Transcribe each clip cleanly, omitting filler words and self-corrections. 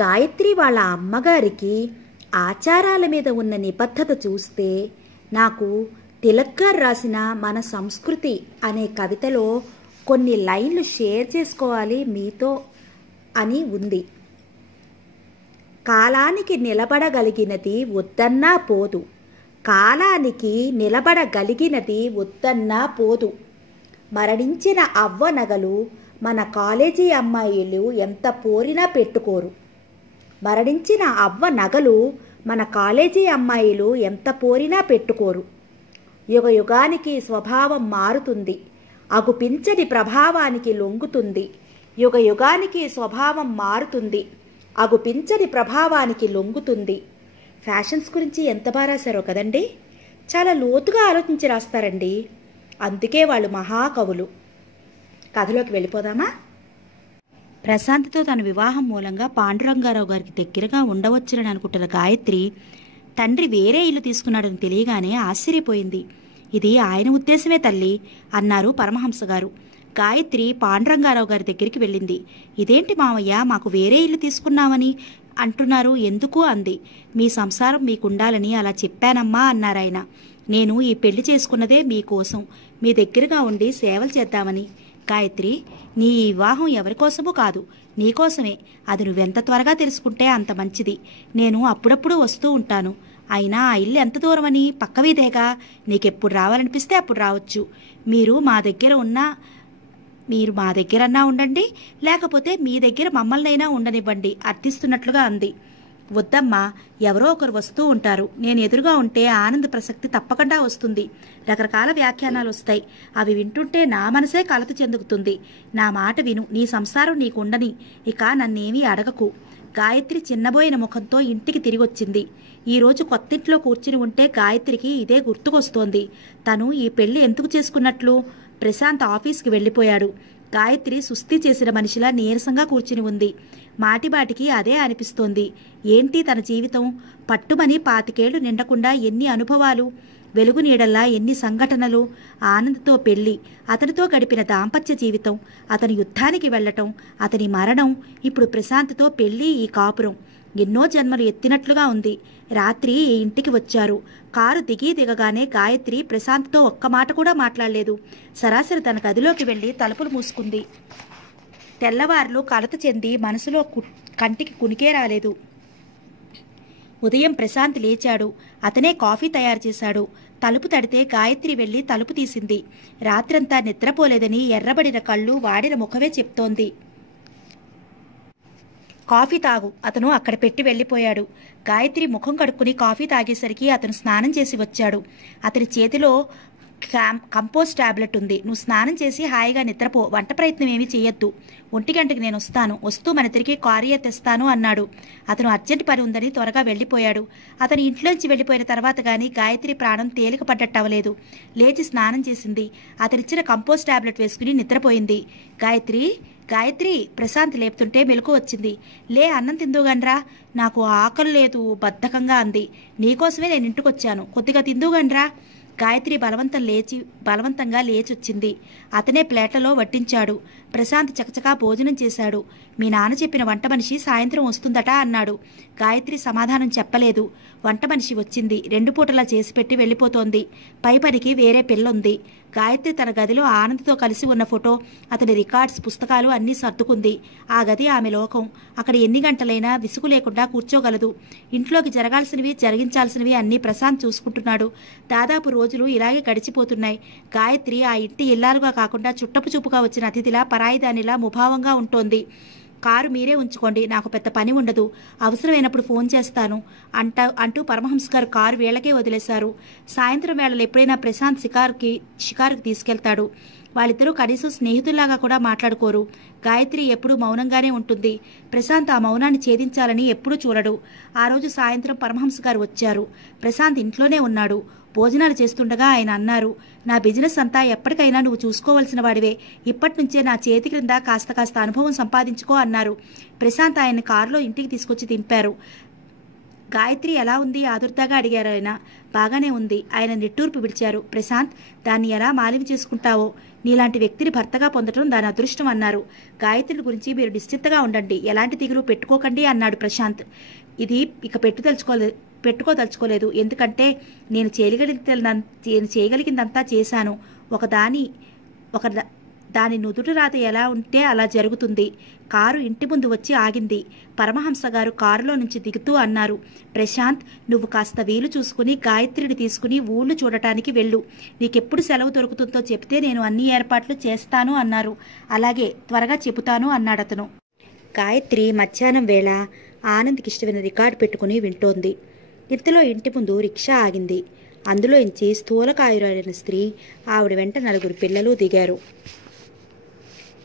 గాయత్రి వాళ్ళ అమ్మగారికి ఆచారాల మీద ఉన్న నిబద్ధత చూస్తే నాకు తిలక్ గారు రాసిన మన సంస్కృతి అనే కవితలో కొన్ని లైన్లు షేర్ చేసుకోవాలి మీతో అని ఉంది. కాలానికి నిలబడగలిగినది వద్దన్నా పోదు, కాలానికి నిలబడగలిగినది వద్దన్నా పోదు. మరణించిన అవ్వ నగలు మన కాలేజీ అమ్మాయిలు ఎంత పోరినా పెట్టుకోరు. మరణించిన అవ్వ నగలు మన కాలేజీ అమ్మాయిలు ఎంత పోరినా పెట్టుకోరు. యుగ యుగానికి స్వభావం మారుతుంది, అగుపించని ప్రభావానికి లొంగుతుంది. యుగ యుగానికి స్వభావం మారుతుంది, అగుపించని ప్రభావానికి లొంగుతుంది. ఫ్యాషన్స్ గురించి ఎంత బాగా రాశారో కదండి. చాలా లోతుగా ఆలోచించి రాస్తారండి, అందుకే వాళ్ళు మహాకవులు. కథలోకి వెళ్ళిపోదామా? ప్రశాంత్తో తన వివాహం మూలంగా పాండురంగారావు గారికి దగ్గరగా ఉండవచ్చునని అనుకుంటున్న గాయత్రి తండ్రి వేరే ఇల్లు తీసుకున్నాడని తెలియగానే ఆశ్చర్యపోయింది. ఇది ఆయన ఉద్దేశమే తల్లి అన్నారు పరమహంస గారు. గాయత్రి పాండురంగారావు గారి దగ్గరికి వెళ్ళింది. ఇదేంటి మావయ్య, మాకు వేరే ఇల్లు తీసుకున్నామని అంటున్నారు, ఎందుకు అంది. మీ సంసారం మీకుండాలని అలా చెప్పానమ్మా అన్నారాయన. నేను ఈ పెళ్లి చేసుకున్నదే మీకోసం, మీ దగ్గరగా ఉండి సేవలు చేద్దామని. గాయత్రి, నీ ఈ వివాహం ఎవరికోసమూ కాదు, నీకోసమే. అది నువ్వెంత త్వరగా తెలుసుకుంటే అంత మంచిది. నేను అప్పుడప్పుడు వస్తూ ఉంటాను. అయినా ఆ ఇల్లు ఎంత దూరమని, పక్క వీధేగా. నీకెప్పుడు రావాలనిపిస్తే అప్పుడు రావచ్చు. మీరు మా దగ్గరన్నా ఉండండి, లేకపోతే మీ దగ్గర మమ్మల్నైనా ఉండనివ్వండి అర్థిస్తున్నట్లుగా అంది. వద్దమ్మా, ఎవరో ఒకరు వస్తూ ఉంటారు. నేను ఎదురుగా ఉంటే ఆనంద ప్రసక్తి తప్పకుండా వస్తుంది. రకరకాల వ్యాఖ్యానాలు వస్తాయి. అవి వింటుంటే నా మనసే కలత చెందుతుంది. నా మాట విను, నీ సంసారం నీకుండని. ఇక నన్నేమీ అడగకు. గాయత్రి చిన్నబోయిన ముఖంతో ఇంటికి తిరిగొచ్చింది. ఈరోజు కొత్తింట్లో కూర్చుని ఉంటే గాయత్రికి ఇదే గుర్తుకొస్తోంది. తను ఈ పెళ్లి ఎందుకు చేసుకున్నట్లు? ప్రశాంత్ ఆఫీస్కి వెళ్ళిపోయాడు. గాయత్రి సుస్థి చేసిన మనిషిలా నీరసంగా కూర్చుని ఉంది. మాటిమాటికి అదే అనిపిస్తోంది. ఏంటి తన జీవితం? పట్టుమని 25 ఏళ్లు నిండకుండా ఎన్ని అనుభవాలు, వెలుగు నీడల్లా ఎన్ని సంఘటనలు. ఆనంద్తో పెళ్లి, అతనితో గడిపిన దాంపత్య జీవితం, అతని యుద్ధానికి వెళ్లటం, అతని మరణం, ఇప్పుడు ప్రశాంత్తో పెళ్లి, ఈ కాపురం ఎన్నో జన్మలు ఎత్తినట్లుగా ఉంది. రాత్రి ఈ ఇంటికి వచ్చారు. కారు దిగగానే గాయత్రి ప్రశాంత్తో ఒక్క మాట కూడా మాట్లాడలేదు. సరాసరి తన గదిలోకి వెళ్లి తలుపులు మూసుకుంది. తెల్లవారులు కలత చెంది మనసులో కంటికి కునికే రాలేదు. ఉదయం ప్రశాంత్ లేచాడు. అతనే కాఫీ తయారు చేశాడు. తలుపు తడితే గాయత్రి వెళ్లి తలుపు తీసింది. రాత్రంతా నిద్రపోలేదని ఎర్రబడిన కళ్ళు, వాడిన ముఖమే చెప్తోంది. కాఫీ తాగు, అతను అక్కడ పెట్టి వెళ్ళిపోయాడు. గాయత్రి ముఖం కడుక్కుని కాఫీ తాగేసరికి అతను స్నానం చేసి వచ్చాడు. అతని చేతిలో కంపోస్ట్ టాబ్లెట్ ఉంది. నువ్వు స్నానం చేసి హాయిగా నిద్రపో, వంట ప్రయత్నం ఏమీ చేయొద్దు. 1 గంటకి నేను వస్తాను, వస్తూ మన తిరిగి కారియర్ తెస్తాను అన్నాడు. అతను అర్జెంట్ పని ఉందని త్వరగా వెళ్ళిపోయాడు. అతను ఇంట్లోంచి వెళ్ళిపోయిన తర్వాత గానీ గాయత్రి ప్రాణం తేలిక పడ్డట్టవలేదు. లేచి స్నానం చేసింది. అతనిచ్చిన కంపోస్ట్ టాబ్లెట్ వేసుకుని నిద్రపోయింది. గాయత్రి ప్రశాంత్ లేపుతుంటే మెలకు వచ్చింది. లే, అన్నం తిందుగండ్రా. నాకు ఆకలి లేదు, బద్ధకంగా అంది. నీకోసమే నేను ఇంటికొచ్చాను, కొద్దిగా తిందుగండ్రా. గాయత్రి బలవంతంగా లేచొచ్చింది. అతనే ప్లేట్లలో వడ్డించాడు. ప్రశాంత్ చకచకా భోజనం చేశాడు. మీ నాన్న చెప్పిన వంట మనిషి సాయంత్రం వస్తుందట అన్నాడు. గాయత్రి సమాధానం చెప్పలేదు. వంట మనిషి వచ్చింది. 2 పూటలా చేసి పెట్టి వెళ్ళిపోతోంది. పై పనికి వేరే పిల్లుంది. గాయత్రి తన గదిలో ఆనంద్తో కలిసి ఉన్న ఫోటో, అతని రికార్డ్స్, పుస్తకాలు అన్నీ సర్దుకుంది. ఆ గది ఆమె లోకం. అక్కడ ఎన్ని గంటలైనా విసుగు లేకుండా కూర్చోగలదు. ఇంట్లోకి జరగాల్సినవి, జరిగించాల్సినవి అన్నీ ప్రశాంత్ చూసుకుంటున్నాడు. దాదాపు రోజులు ఇలాగే గడిచిపోతున్నాయి. గాయత్రి ఆ ఇంటి ఇల్లాలుగా కాకుండా చుట్టపు చూపుగా వచ్చిన అతిథిలా, పరాయిదానిలా ముభావంగా ఉంటోంది. కారు మీరే ఉంచుకోండి, నాకు పెద్ద పని ఉండదు, అవసరమైనప్పుడు ఫోన్ చేస్తాను అంటూ పరమహంస గారు కారు వీళ్ళకే వదిలేశారు. సాయంత్రం వేళలు ఎప్పుడైనా ప్రశాంత్ షికారుకి తీసుకెళ్తాడు. వాళ్ళిద్దరూ కనీసం స్నేహితుల్లాగా కూడా మాట్లాడుకోరు. గాయత్రి ఎప్పుడూ మౌనంగానే ఉంటుంది. ప్రశాంత్ ఆ మౌనాన్ని ఛేదించాలని ఎప్పుడూ చూడడు. ఆ రోజు సాయంత్రం పరమహంస గారు వచ్చారు. ప్రశాంత్ ఇంట్లోనే ఉన్నాడు. భోజనాలు చేస్తుండగా ఆయన అన్నారు, నా బిజినెస్ అంతా ఎప్పటికైనా నువ్వు చూసుకోవాల్సిన వాడివే. ఇప్పటి నుంచే నా చేతి క్రింద కాస్త అనుభవం సంపాదించుకో అన్నారు. ప్రశాంత్ ఆయన్ని కారులో ఇంటికి తీసుకొచ్చి దింపారు. గాయత్రి ఎలా ఉంది ఆదుర్దాగా అడిగారు ఆయన. బాగానే ఉంది. ఆయన నిట్టూర్పు విడిచారు. ప్రశాంత్, దాన్ని ఎలా మాలిం చేసుకుంటావో, నీలాంటి వ్యక్తిని భర్తగా పొందడం దాని అదృష్టం అన్నారు. గాయత్రి గురించి మీరు నిశ్చింతగా ఉండండి, ఎలాంటి దిగులు పెట్టుకోకండి అన్నాడు ప్రశాంత్. ఇది ఇక పెట్టుకోదలుచుకోలేదు. ఎందుకంటే నేను చేయగలిగిందంతా చేశాను. దాని నుదుటి రాత ఎలా ఉంటే అలా జరుగుతుంది. కారు ఇంటి ముందు వచ్చి ఆగింది. పరమహంస గారు కారులో నుంచి దిగుతూ అన్నారు, ప్రశాంత్, నువ్వు కాస్త వీలు చూసుకుని గాయత్రిని తీసుకుని ఊళ్ళు చూడటానికి వెళ్ళు. నీకెప్పుడు సెలవు దొరుకుతుందో చెప్తే నేను అన్ని ఏర్పాట్లు చేస్తాను అన్నారు. అలాగే, త్వరగా చెబుతాను అన్నాడతను. గాయత్రి మధ్యాహ్నం వేళ ఆనంద్కి ఇష్టమైన రికార్డు పెట్టుకుని వింటోంది. ఇంతలో ఇంటి ముందు రిక్షా ఆగింది. అందులోంచి స్థూలకాయురైన స్త్రీ, ఆవిడ వెంట 4 పిల్లలు దిగారు.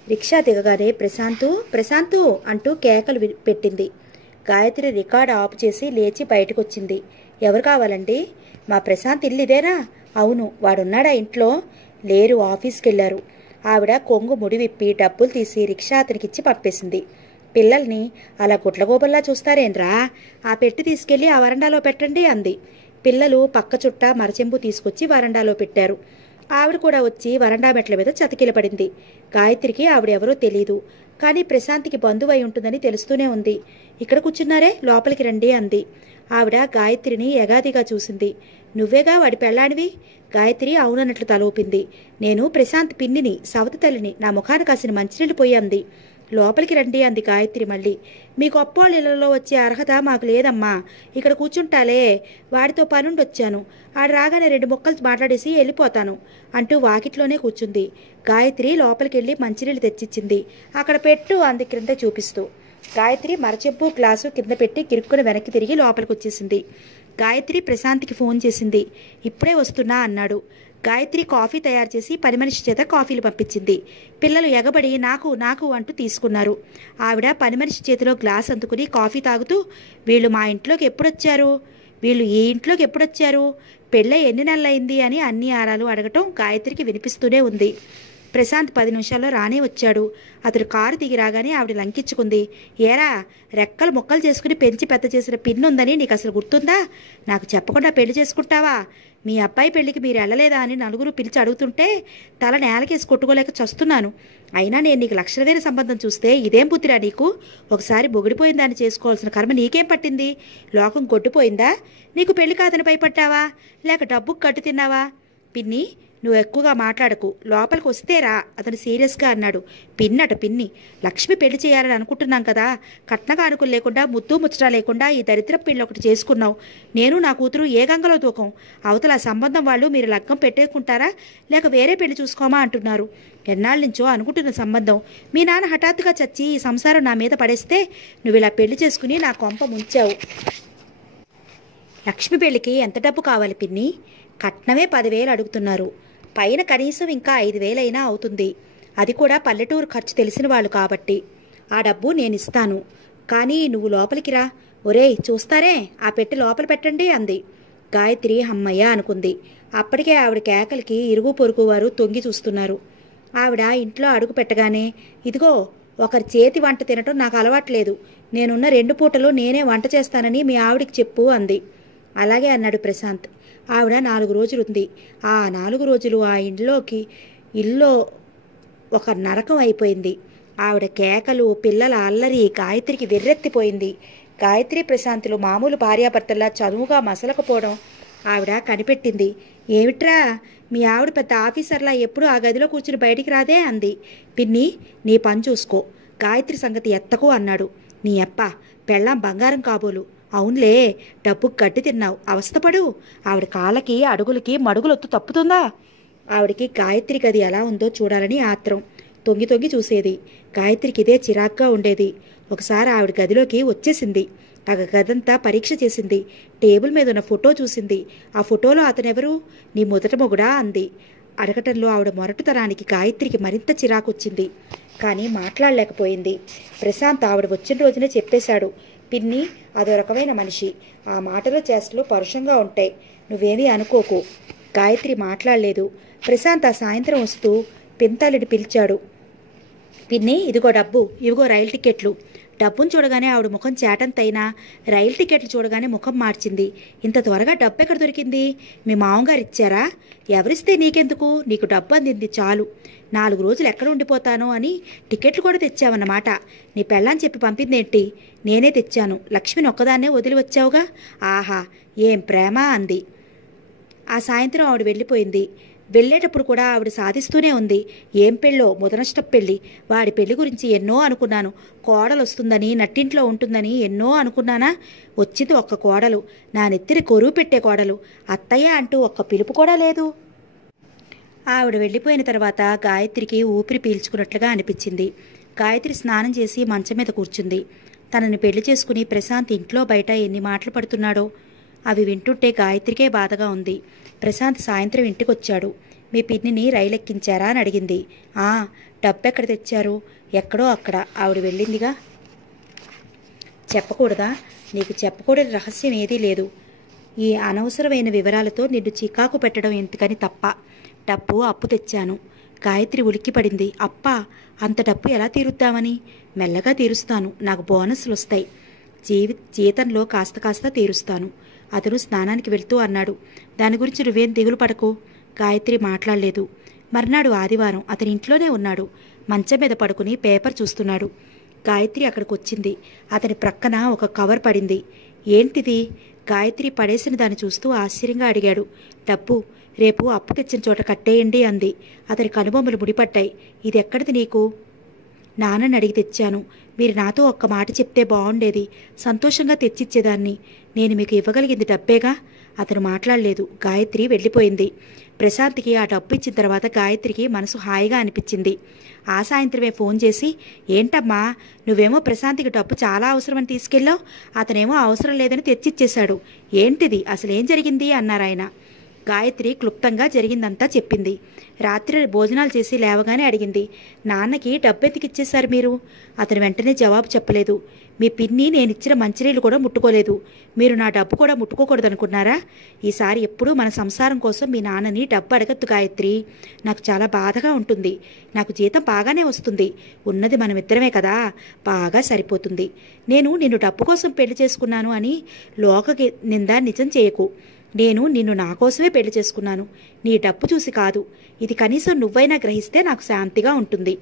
రిక్షా దిగగానే ప్రశాంతు అంటూ కేకలు పెట్టింది. గాయత్రి రికార్డు ఆపు చేసి లేచి బయటకొచ్చింది. ఎవరు కావాలండి? మా ప్రశాంత్ ఇల్లు ఇదేనా? అవును. వాడున్నాడా ఇంట్లో? లేరు, ఆఫీస్కి వెళ్ళారు. ఆవిడ కొంగు ముడి విప్పి డబ్బులు తీసి రిక్షా అతనికిచ్చి పంపేసింది. పిల్లల్ని అలా గుడ్లగోబల్లా చూస్తారేంద్రా? ఆ పెట్టి తీసుకెళ్లి ఆ వరండాలో పెట్టండి అంది. పిల్లలు పక్క చుట్ట మరచెంబు తీసుకొచ్చి వరండాలో పెట్టారు. ఆవిడ కూడా వచ్చి వరండా మెట్ల మీద చతికిలపడింది. గాయత్రికి ఆవిడెవరో తెలీదు, కానీ ప్రశాంత్కి బంధువై ఉంటుందని తెలుస్తూనే ఉంది. ఇక్కడ కూర్చున్నారే, లోపలికి రండి అంది. ఆవిడ గాయత్రిని ఎగాదిగా చూసింది. నువ్వేగా వాడి పెళ్ళానివి? గాయత్రి అవునన్నట్లు తలూపింది. నేను ప్రశాంత్ పిన్నిని, సవతి తల్లిని. నా ముఖాన్ని కాసిన మంచినీళ్ళు పోయి అంది. లోపలికి రండి అంది గాయత్రి మళ్ళీ. మీ గొప్పోళ్ళ ఇళ్లలో వచ్చే అర్హత మాకు లేదమ్మా. ఇక్కడ కూర్చుంటాలే, వాడితో పనుండి వచ్చాను. ఆడు రాగానే 2 ముక్కలు మాట్లాడేసి వెళ్ళిపోతాను అంటూ వాకిట్లోనే కూర్చుంది. గాయత్రి లోపలికి వెళ్ళి మంచినీళ్ళు తెచ్చిచ్చింది. అక్కడ పెట్టు అంది క్రింద చూపిస్తూ. గాయత్రి మరచెంపు గ్లాసు కింద పెట్టి కిరుక్కుని వెనక్కి తిరిగి లోపలికి వచ్చేసింది. గాయత్రి ప్రశాంత్కి ఫోన్ చేసింది. ఇప్పుడే వస్తున్నా అన్నాడు. గాయత్రి కాఫీ తయారు చేసి పని మనిషి చేత కాఫీలు పంపించింది. పిల్లలు ఎగబడి నాకు అంటూ తీసుకున్నారు. ఆవిడ పని మనిషి చేతిలో గ్లాస్ అందుకుని కాఫీ తాగుతూ, వీళ్ళు మా ఇంట్లోకి ఎప్పుడొచ్చారు? వీళ్ళు ఈ ఇంట్లోకి ఎప్పుడొచ్చారు? పెళ్ళై ఎన్ని నెలలైంది అని అన్ని ఆరాలు అడగటం గాయత్రికి వినిపిస్తూనే ఉంది. ప్రశాంత్ 10 నిమిషాల్లో రానే వచ్చాడు. అతడు కారు దిగి రాగానే ఆవిడ లంకించుకుంది. ఏరా, రెక్కలు ముక్కలు చేసుకుని పెంచి పెద్ద చేసిన పిన్నుందని నీకు అసలు గుర్తుందా? నాకు చెప్పకుండా పెళ్లి చేసుకుంటావా? మీ అబ్బాయి పెళ్లికి మీరు వెళ్ళలేదా అని 4 పిలిచి అడుగుతుంటే తల నేలకేసి కొట్టుకోలేక చస్తున్నాను. అయినా నేను నీకు లక్షణమైన సంబంధం చూస్తే ఇదేం బుద్ధిరా నీకు? ఒకసారి బొగిడిపోయిన దాన్ని చేసుకోవాల్సిన కర్మ నీకేం పట్టింది? లోకం కొట్టిపోయిందా? నీకు పెళ్లి కాదని భయపడ్డావా? లేక డబ్బుకు కట్టు తిన్నావా? పిన్ని, నువ్వు ఎక్కువగా మాట్లాడకు, లోపలికి వస్తేరా అతను సీరియస్గా అన్నాడు. పిన్ని, లక్ష్మి పెళ్లి చేయాలని అనుకుంటున్నాం కదా. కట్న కానుకలు లేకుండా, ముద్దు ముచ్చట లేకుండా ఈ దరిద్ర పెళ్ళి ఒకటి చేసుకున్నావు. నేను నా కూతురు ఏ గంగలో దూకం. అవతల సంబంధం వాళ్ళు మీరు లగ్గం పెట్టేసుకుంటారా, లేక వేరే పెళ్లి చూసుకోమా అంటున్నారు. ఎన్నాళ్ళ నుంచో అనుకుంటున్న సంబంధం. మీ నాన్న హఠాత్తుగా చచ్చి ఈ సంసారం నా మీద పడేస్తే నువ్వు ఇలా పెళ్లి చేసుకుని నా కొంప ముంచావు. లక్ష్మి పెళ్లికి ఎంత డబ్బు కావాలి పిన్ని? కట్నమే 10,000 అడుగుతున్నారు. పైన కనీసం ఇంకా 5,000 అయినా అవుతుంది. అది కూడా పల్లెటూరు ఖర్చు తెలిసిన వాళ్ళు కాబట్టి. ఆ డబ్బు నేను ఇస్తాను, కానీ నువ్వు లోపలికి రా. ఒరేయ్, చూస్తారే, ఆ పెట్టి లోపల పెట్టండి అంది. గాయత్రి హమ్మయ్య అనుకుంది. అప్పటికే ఆవిడ కేకలకి ఇరుగు పొరుగు వారు తొంగి చూస్తున్నారు. ఆవిడ ఇంట్లో అడుగు పెట్టగానే, ఇదిగో, ఒకరి చేతి వంట తినటం నాకు అలవాట్లేదు. నేనున్న 2 పూటలు నేనే వంట చేస్తానని మీ ఆవిడికి చెప్పు అంది. అలాగే అన్నాడు ప్రశాంత్. ఆవిడ 4 రోజులుంది. ఆ 4 రోజులు ఆ ఇల్లో ఒక నరకం అయిపోయింది. ఆవిడ కేకలు, పిల్లల అల్లరి గాయత్రికి వెర్రెత్తిపోయింది. గాయత్రి ప్రశాంతులు మామూలు భార్యాభర్తల్లా చదువుగా మసలకపోవడం ఆవిడ కనిపెట్టింది. ఏమిట్రా, మీ ఆవిడ పెద్ద ఆఫీసర్లా ఎప్పుడు ఆ గదిలో కూర్చుని బయటికి రాదే అంది. పిన్ని, నీ పని చూసుకో, గాయత్రి సంగతి ఎత్తకు అన్నాడు. నీ అప్ప పెళ్ళాం బంగారం కాబోలు. అవునులే, డబ్బుకు గడ్డి తిన్నావు, అవస్థపడు. ఆవిడ కాళ్ళకి అడుగులకి మడుగులొత్తు తప్పుతుందా? ఆవిడికి గాయత్రి గది ఎలా ఉందో చూడాలని ఆత్రం. తొంగి చూసేది. గాయత్రికి ఇదే చిరాగ్గా ఉండేది. ఒకసారి ఆవిడ గదిలోకి వచ్చేసింది. ఆ గదంతా పరీక్ష చేసింది. టేబుల్ మీద ఉన్న ఫోటో చూసింది. ఆ ఫోటోలో అతనెవరు? నీ మొదట మొగుడా అంది. అడగటంలో ఆవిడ మొరటుతనానికి గాయత్రికి మరింత చిరాకొచ్చింది. కానీ మాట్లాడలేకపోయింది. ప్రశాంత్ ఆవిడ వచ్చిన రోజునే చెప్పేశాడు, పిన్ని అదో రకమైన మనిషి. ఆ మాటలు చేష్టలు పరుషంగా ఉంటాయి, నువ్వేమీ అనుకోకు. గాయత్రి మాట్లాడలేదు. ప్రశాంత్ ఆ సాయంత్రం వస్తూ పింతాలిని పిలిచాడు. పిన్ని, ఇదిగో డబ్బు, ఇవిగో రైలు టికెట్లు. డబ్బును చూడగానే ఆవిడ ముఖం చేటంతైనా రైలు టికెట్లు చూడగానే ముఖం మార్చింది. ఇంత త్వరగా డబ్బు ఎక్కడ దొరికింది? మీ మామగారు ఇచ్చారా? ఎవరిస్తే నీకెందుకు? నీకు డబ్బు అందింది చాలు. 4 రోజులు ఎక్కడ ఉండిపోతానో అని టికెట్లు కూడా తెచ్చావన్నమాట. నీ పెళ్ళాన్ని చెప్పి పంపిందేంటి? నేనే తెచ్చాను. లక్ష్మిని ఒక్కదాన్నే వదిలి వచ్చావుగా. ఆహా, ఏం ప్రేమ అంది. ఆ సాయంత్రం ఆవిడ వెళ్ళిపోయింది. వెళ్ళేటప్పుడు కూడా ఆవిడ సాధిస్తూనే ఉంది. ఏం పెళ్ళో, ముదనష్టపు పెళ్ళి. వాడి పెళ్లి గురించి ఎన్నో అనుకున్నాను. కోడలు వస్తుందని, నట్టింట్లో ఉంటుందని ఎన్నో అనుకున్నానా? వచ్చింది ఒక్క కోడలు, నా నెత్తిని కొరువు పెట్టే కోడలు. అత్తయ్య అంటూ ఒక్క పిలుపు కూడా లేదు. ఆవిడ వెళ్ళిపోయిన తర్వాత గాయత్రికి ఊపిరి పీల్చుకున్నట్లుగా అనిపించింది. గాయత్రి స్నానం చేసి మంచం మీద కూర్చుంది. తనని పెళ్లి చేసుకుని ప్రశాంత్ ఇంట్లో బయట ఎన్ని మాటలు పడుతున్నాడో అవి వింటుంటే గాయత్రికే బాధగా ఉంది. ప్రశాంత్ సాయంత్రం ఇంటికొచ్చాడు. మీ పిన్నిని రైలెక్కించారా అని అడిగింది. డబ్బెక్కడ తెచ్చారు? ఎక్కడో అక్కడ. ఆవిడ వెళ్ళిందిగా. చెప్పకూడదా? నీకు చెప్పకూడని రహస్యం ఏదీ లేదు. ఈ అనవసరమైన వివరాలతో నిన్ను చికాకు పెట్టడం ఎందుకని తప్ప. డబ్బు అప్పు తెచ్చాను. గాయత్రి ఉలిక్కిపడింది. అప్పా, అంత డబ్బు ఎలా తీరుద్దామని? మెల్లగా తీరుస్తాను. నాకు బోనస్లు వస్తాయి. జీతంలో కాస్త కాస్త తీరుస్తాను. అతను స్నానానికి వెళ్తూ అన్నాడు. దాని గురించి నువ్వేం దిగులు పడకు. గాయత్రి మాట్లాడలేదు. మర్నాడు ఆదివారం. అతని ఇంట్లోనే ఉన్నాడు. మంచం మీద పడుకుని పేపర్ చూస్తున్నాడు. గాయత్రి అక్కడికి వచ్చింది. అతని ప్రక్కన ఒక కవర్ పడింది. ఏంటిది? గాయత్రి పడేసిన దాన్ని చూస్తూ ఆశ్చర్యంగా అడిగాడు. డబ్బు. రేపు అప్పు తెచ్చిన చోట కట్టేయండి అంది. అతని కనుబొమ్మలు ముడిపడ్డాయి. ఇది ఎక్కడిది నీకు? నాన్నని అడిగి తెచ్చాను. మీరు నాతో ఒక్క మాట చెప్తే బాగుండేది. సంతోషంగా తెచ్చిచ్చేదాన్ని. నేను మీకు ఇవ్వగలిగింది డబ్బేగా. అతను మాట్లాడలేదు. గాయత్రి వెళ్ళిపోయింది. ప్రశాంత్కి ఆ డబ్బు ఇచ్చిన తర్వాత గాయత్రికి మనసు హాయిగా అనిపించింది. ఆ సాయంత్రమే ఫోన్ చేసి, ఏంటమ్మా, నువ్వేమో ప్రశాంత్కి డబ్బు చాలా అవసరమని తీసుకెళ్ళావు, అతనేమో అవసరం లేదని తెచ్చిచ్చేశాడు. ఏంటిది? అసలేం జరిగింది అన్నారాయన. గాయత్రి క్లుప్తంగా జరిగిందంతా చెప్పింది. రాత్రి భోజనాలు చేసి లేవగానే అడిగింది, నాన్నకి డబ్బెందుకు ఇచ్చేశారు మీరు? అతను వెంటనే జవాబు చెప్పలేదు. మీ పిన్ని నేనిచ్చిన మంచినీళ్ళు కూడా ముట్టుకోలేదు. మీరు నా డబ్బు కూడా ముట్టుకోకూడదనుకున్నారా? ఈసారి ఎప్పుడూ మన సంసారం కోసం మీ నాన్నని డబ్బు అడగద్దు గాయత్రి. నాకు చాలా బాధగా ఉంటుంది. నాకు జీతం బాగానే వస్తుంది. ఉన్నది మనమిద్దరమే కదా, బాగా సరిపోతుంది. నేను నిన్ను డబ్బు కోసం పెళ్లి చేసుకున్నాను అని లోకకి నిందా నిజం చేయకు. నేను నిన్ను నా కోసమే పెళ్లి చేసుకున్నాను, నీ డబ్బు చూసి కాదు. ఇది కనీసం నువ్వైనా గ్రహిస్తే నాకు శాంతిగా ఉంటుంది.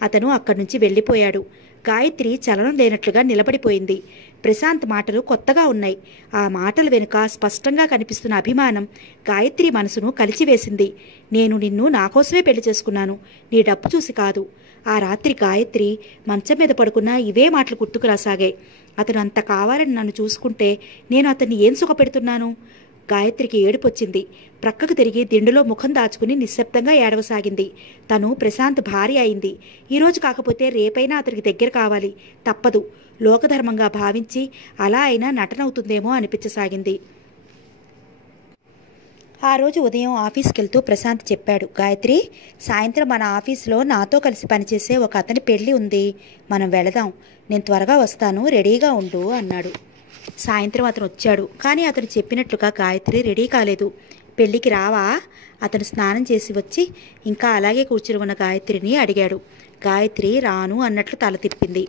అతను అక్కడి నుంచి వెళ్ళిపోయాడు. గాయత్రి చలనం లేనట్లుగా నిలబడిపోయింది. ప్రశాంత్ మాటలు కొత్తగా ఉన్నాయి. ఆ మాటల వెనుక స్పష్టంగా కనిపిస్తున్న అభిమానం గాయత్రి మనసును కలిచివేసింది. నేను నిన్ను నా కోసమే పెళ్లి చేసుకున్నాను, నీ డబ్బు చూసి కాదు. ఆ రాత్రి గాయత్రి మంచం మీద పడుకున్నా ఇవే మాటలు గుర్తుకురాసాగాయి. అతను అంత కావాలని నన్ను చూసుకుంటే నేను అతన్ని ఏం సుఖపెడుతున్నాను? గాయత్రికి ఏడుపొచ్చింది. ప్రక్కకు తిరిగి దిండులో ముఖం దాచుకుని నిశ్శబ్దంగా ఏడవసాగింది. తను ప్రశాంత్ భార్య అయింది. ఈరోజు కాకపోతే రేపైనా అతనికి దగ్గర కావాలి. తప్పదు. లోకధర్మంగా భావించి అలా అయినా నటనవుతుందేమో అనిపించసాగింది. ఆ రోజు ఉదయం ఆఫీస్కి వెళ్తూ ప్రశాంత్ చెప్పాడు, గాయత్రి, సాయంత్రం మన ఆఫీసులో నాతో కలిసి పనిచేసే ఒక అతని పెళ్లి ఉంది. మనం వెళదాం. నేను త్వరగా వస్తాను, రెడీగా ఉండు అన్నాడు. సాయంత్రం అతను వచ్చాడు. కానీ అతను చెప్పినట్లుగా గాయత్రి రెడీ కాలేదు. పెళ్లికి రావా? అతను స్నానం చేసి వచ్చి ఇంకా అలాగే కూర్చుని ఉన్న గాయత్రిని అడిగాడు. గాయత్రి రాను అన్నట్లు తల తిప్పింది.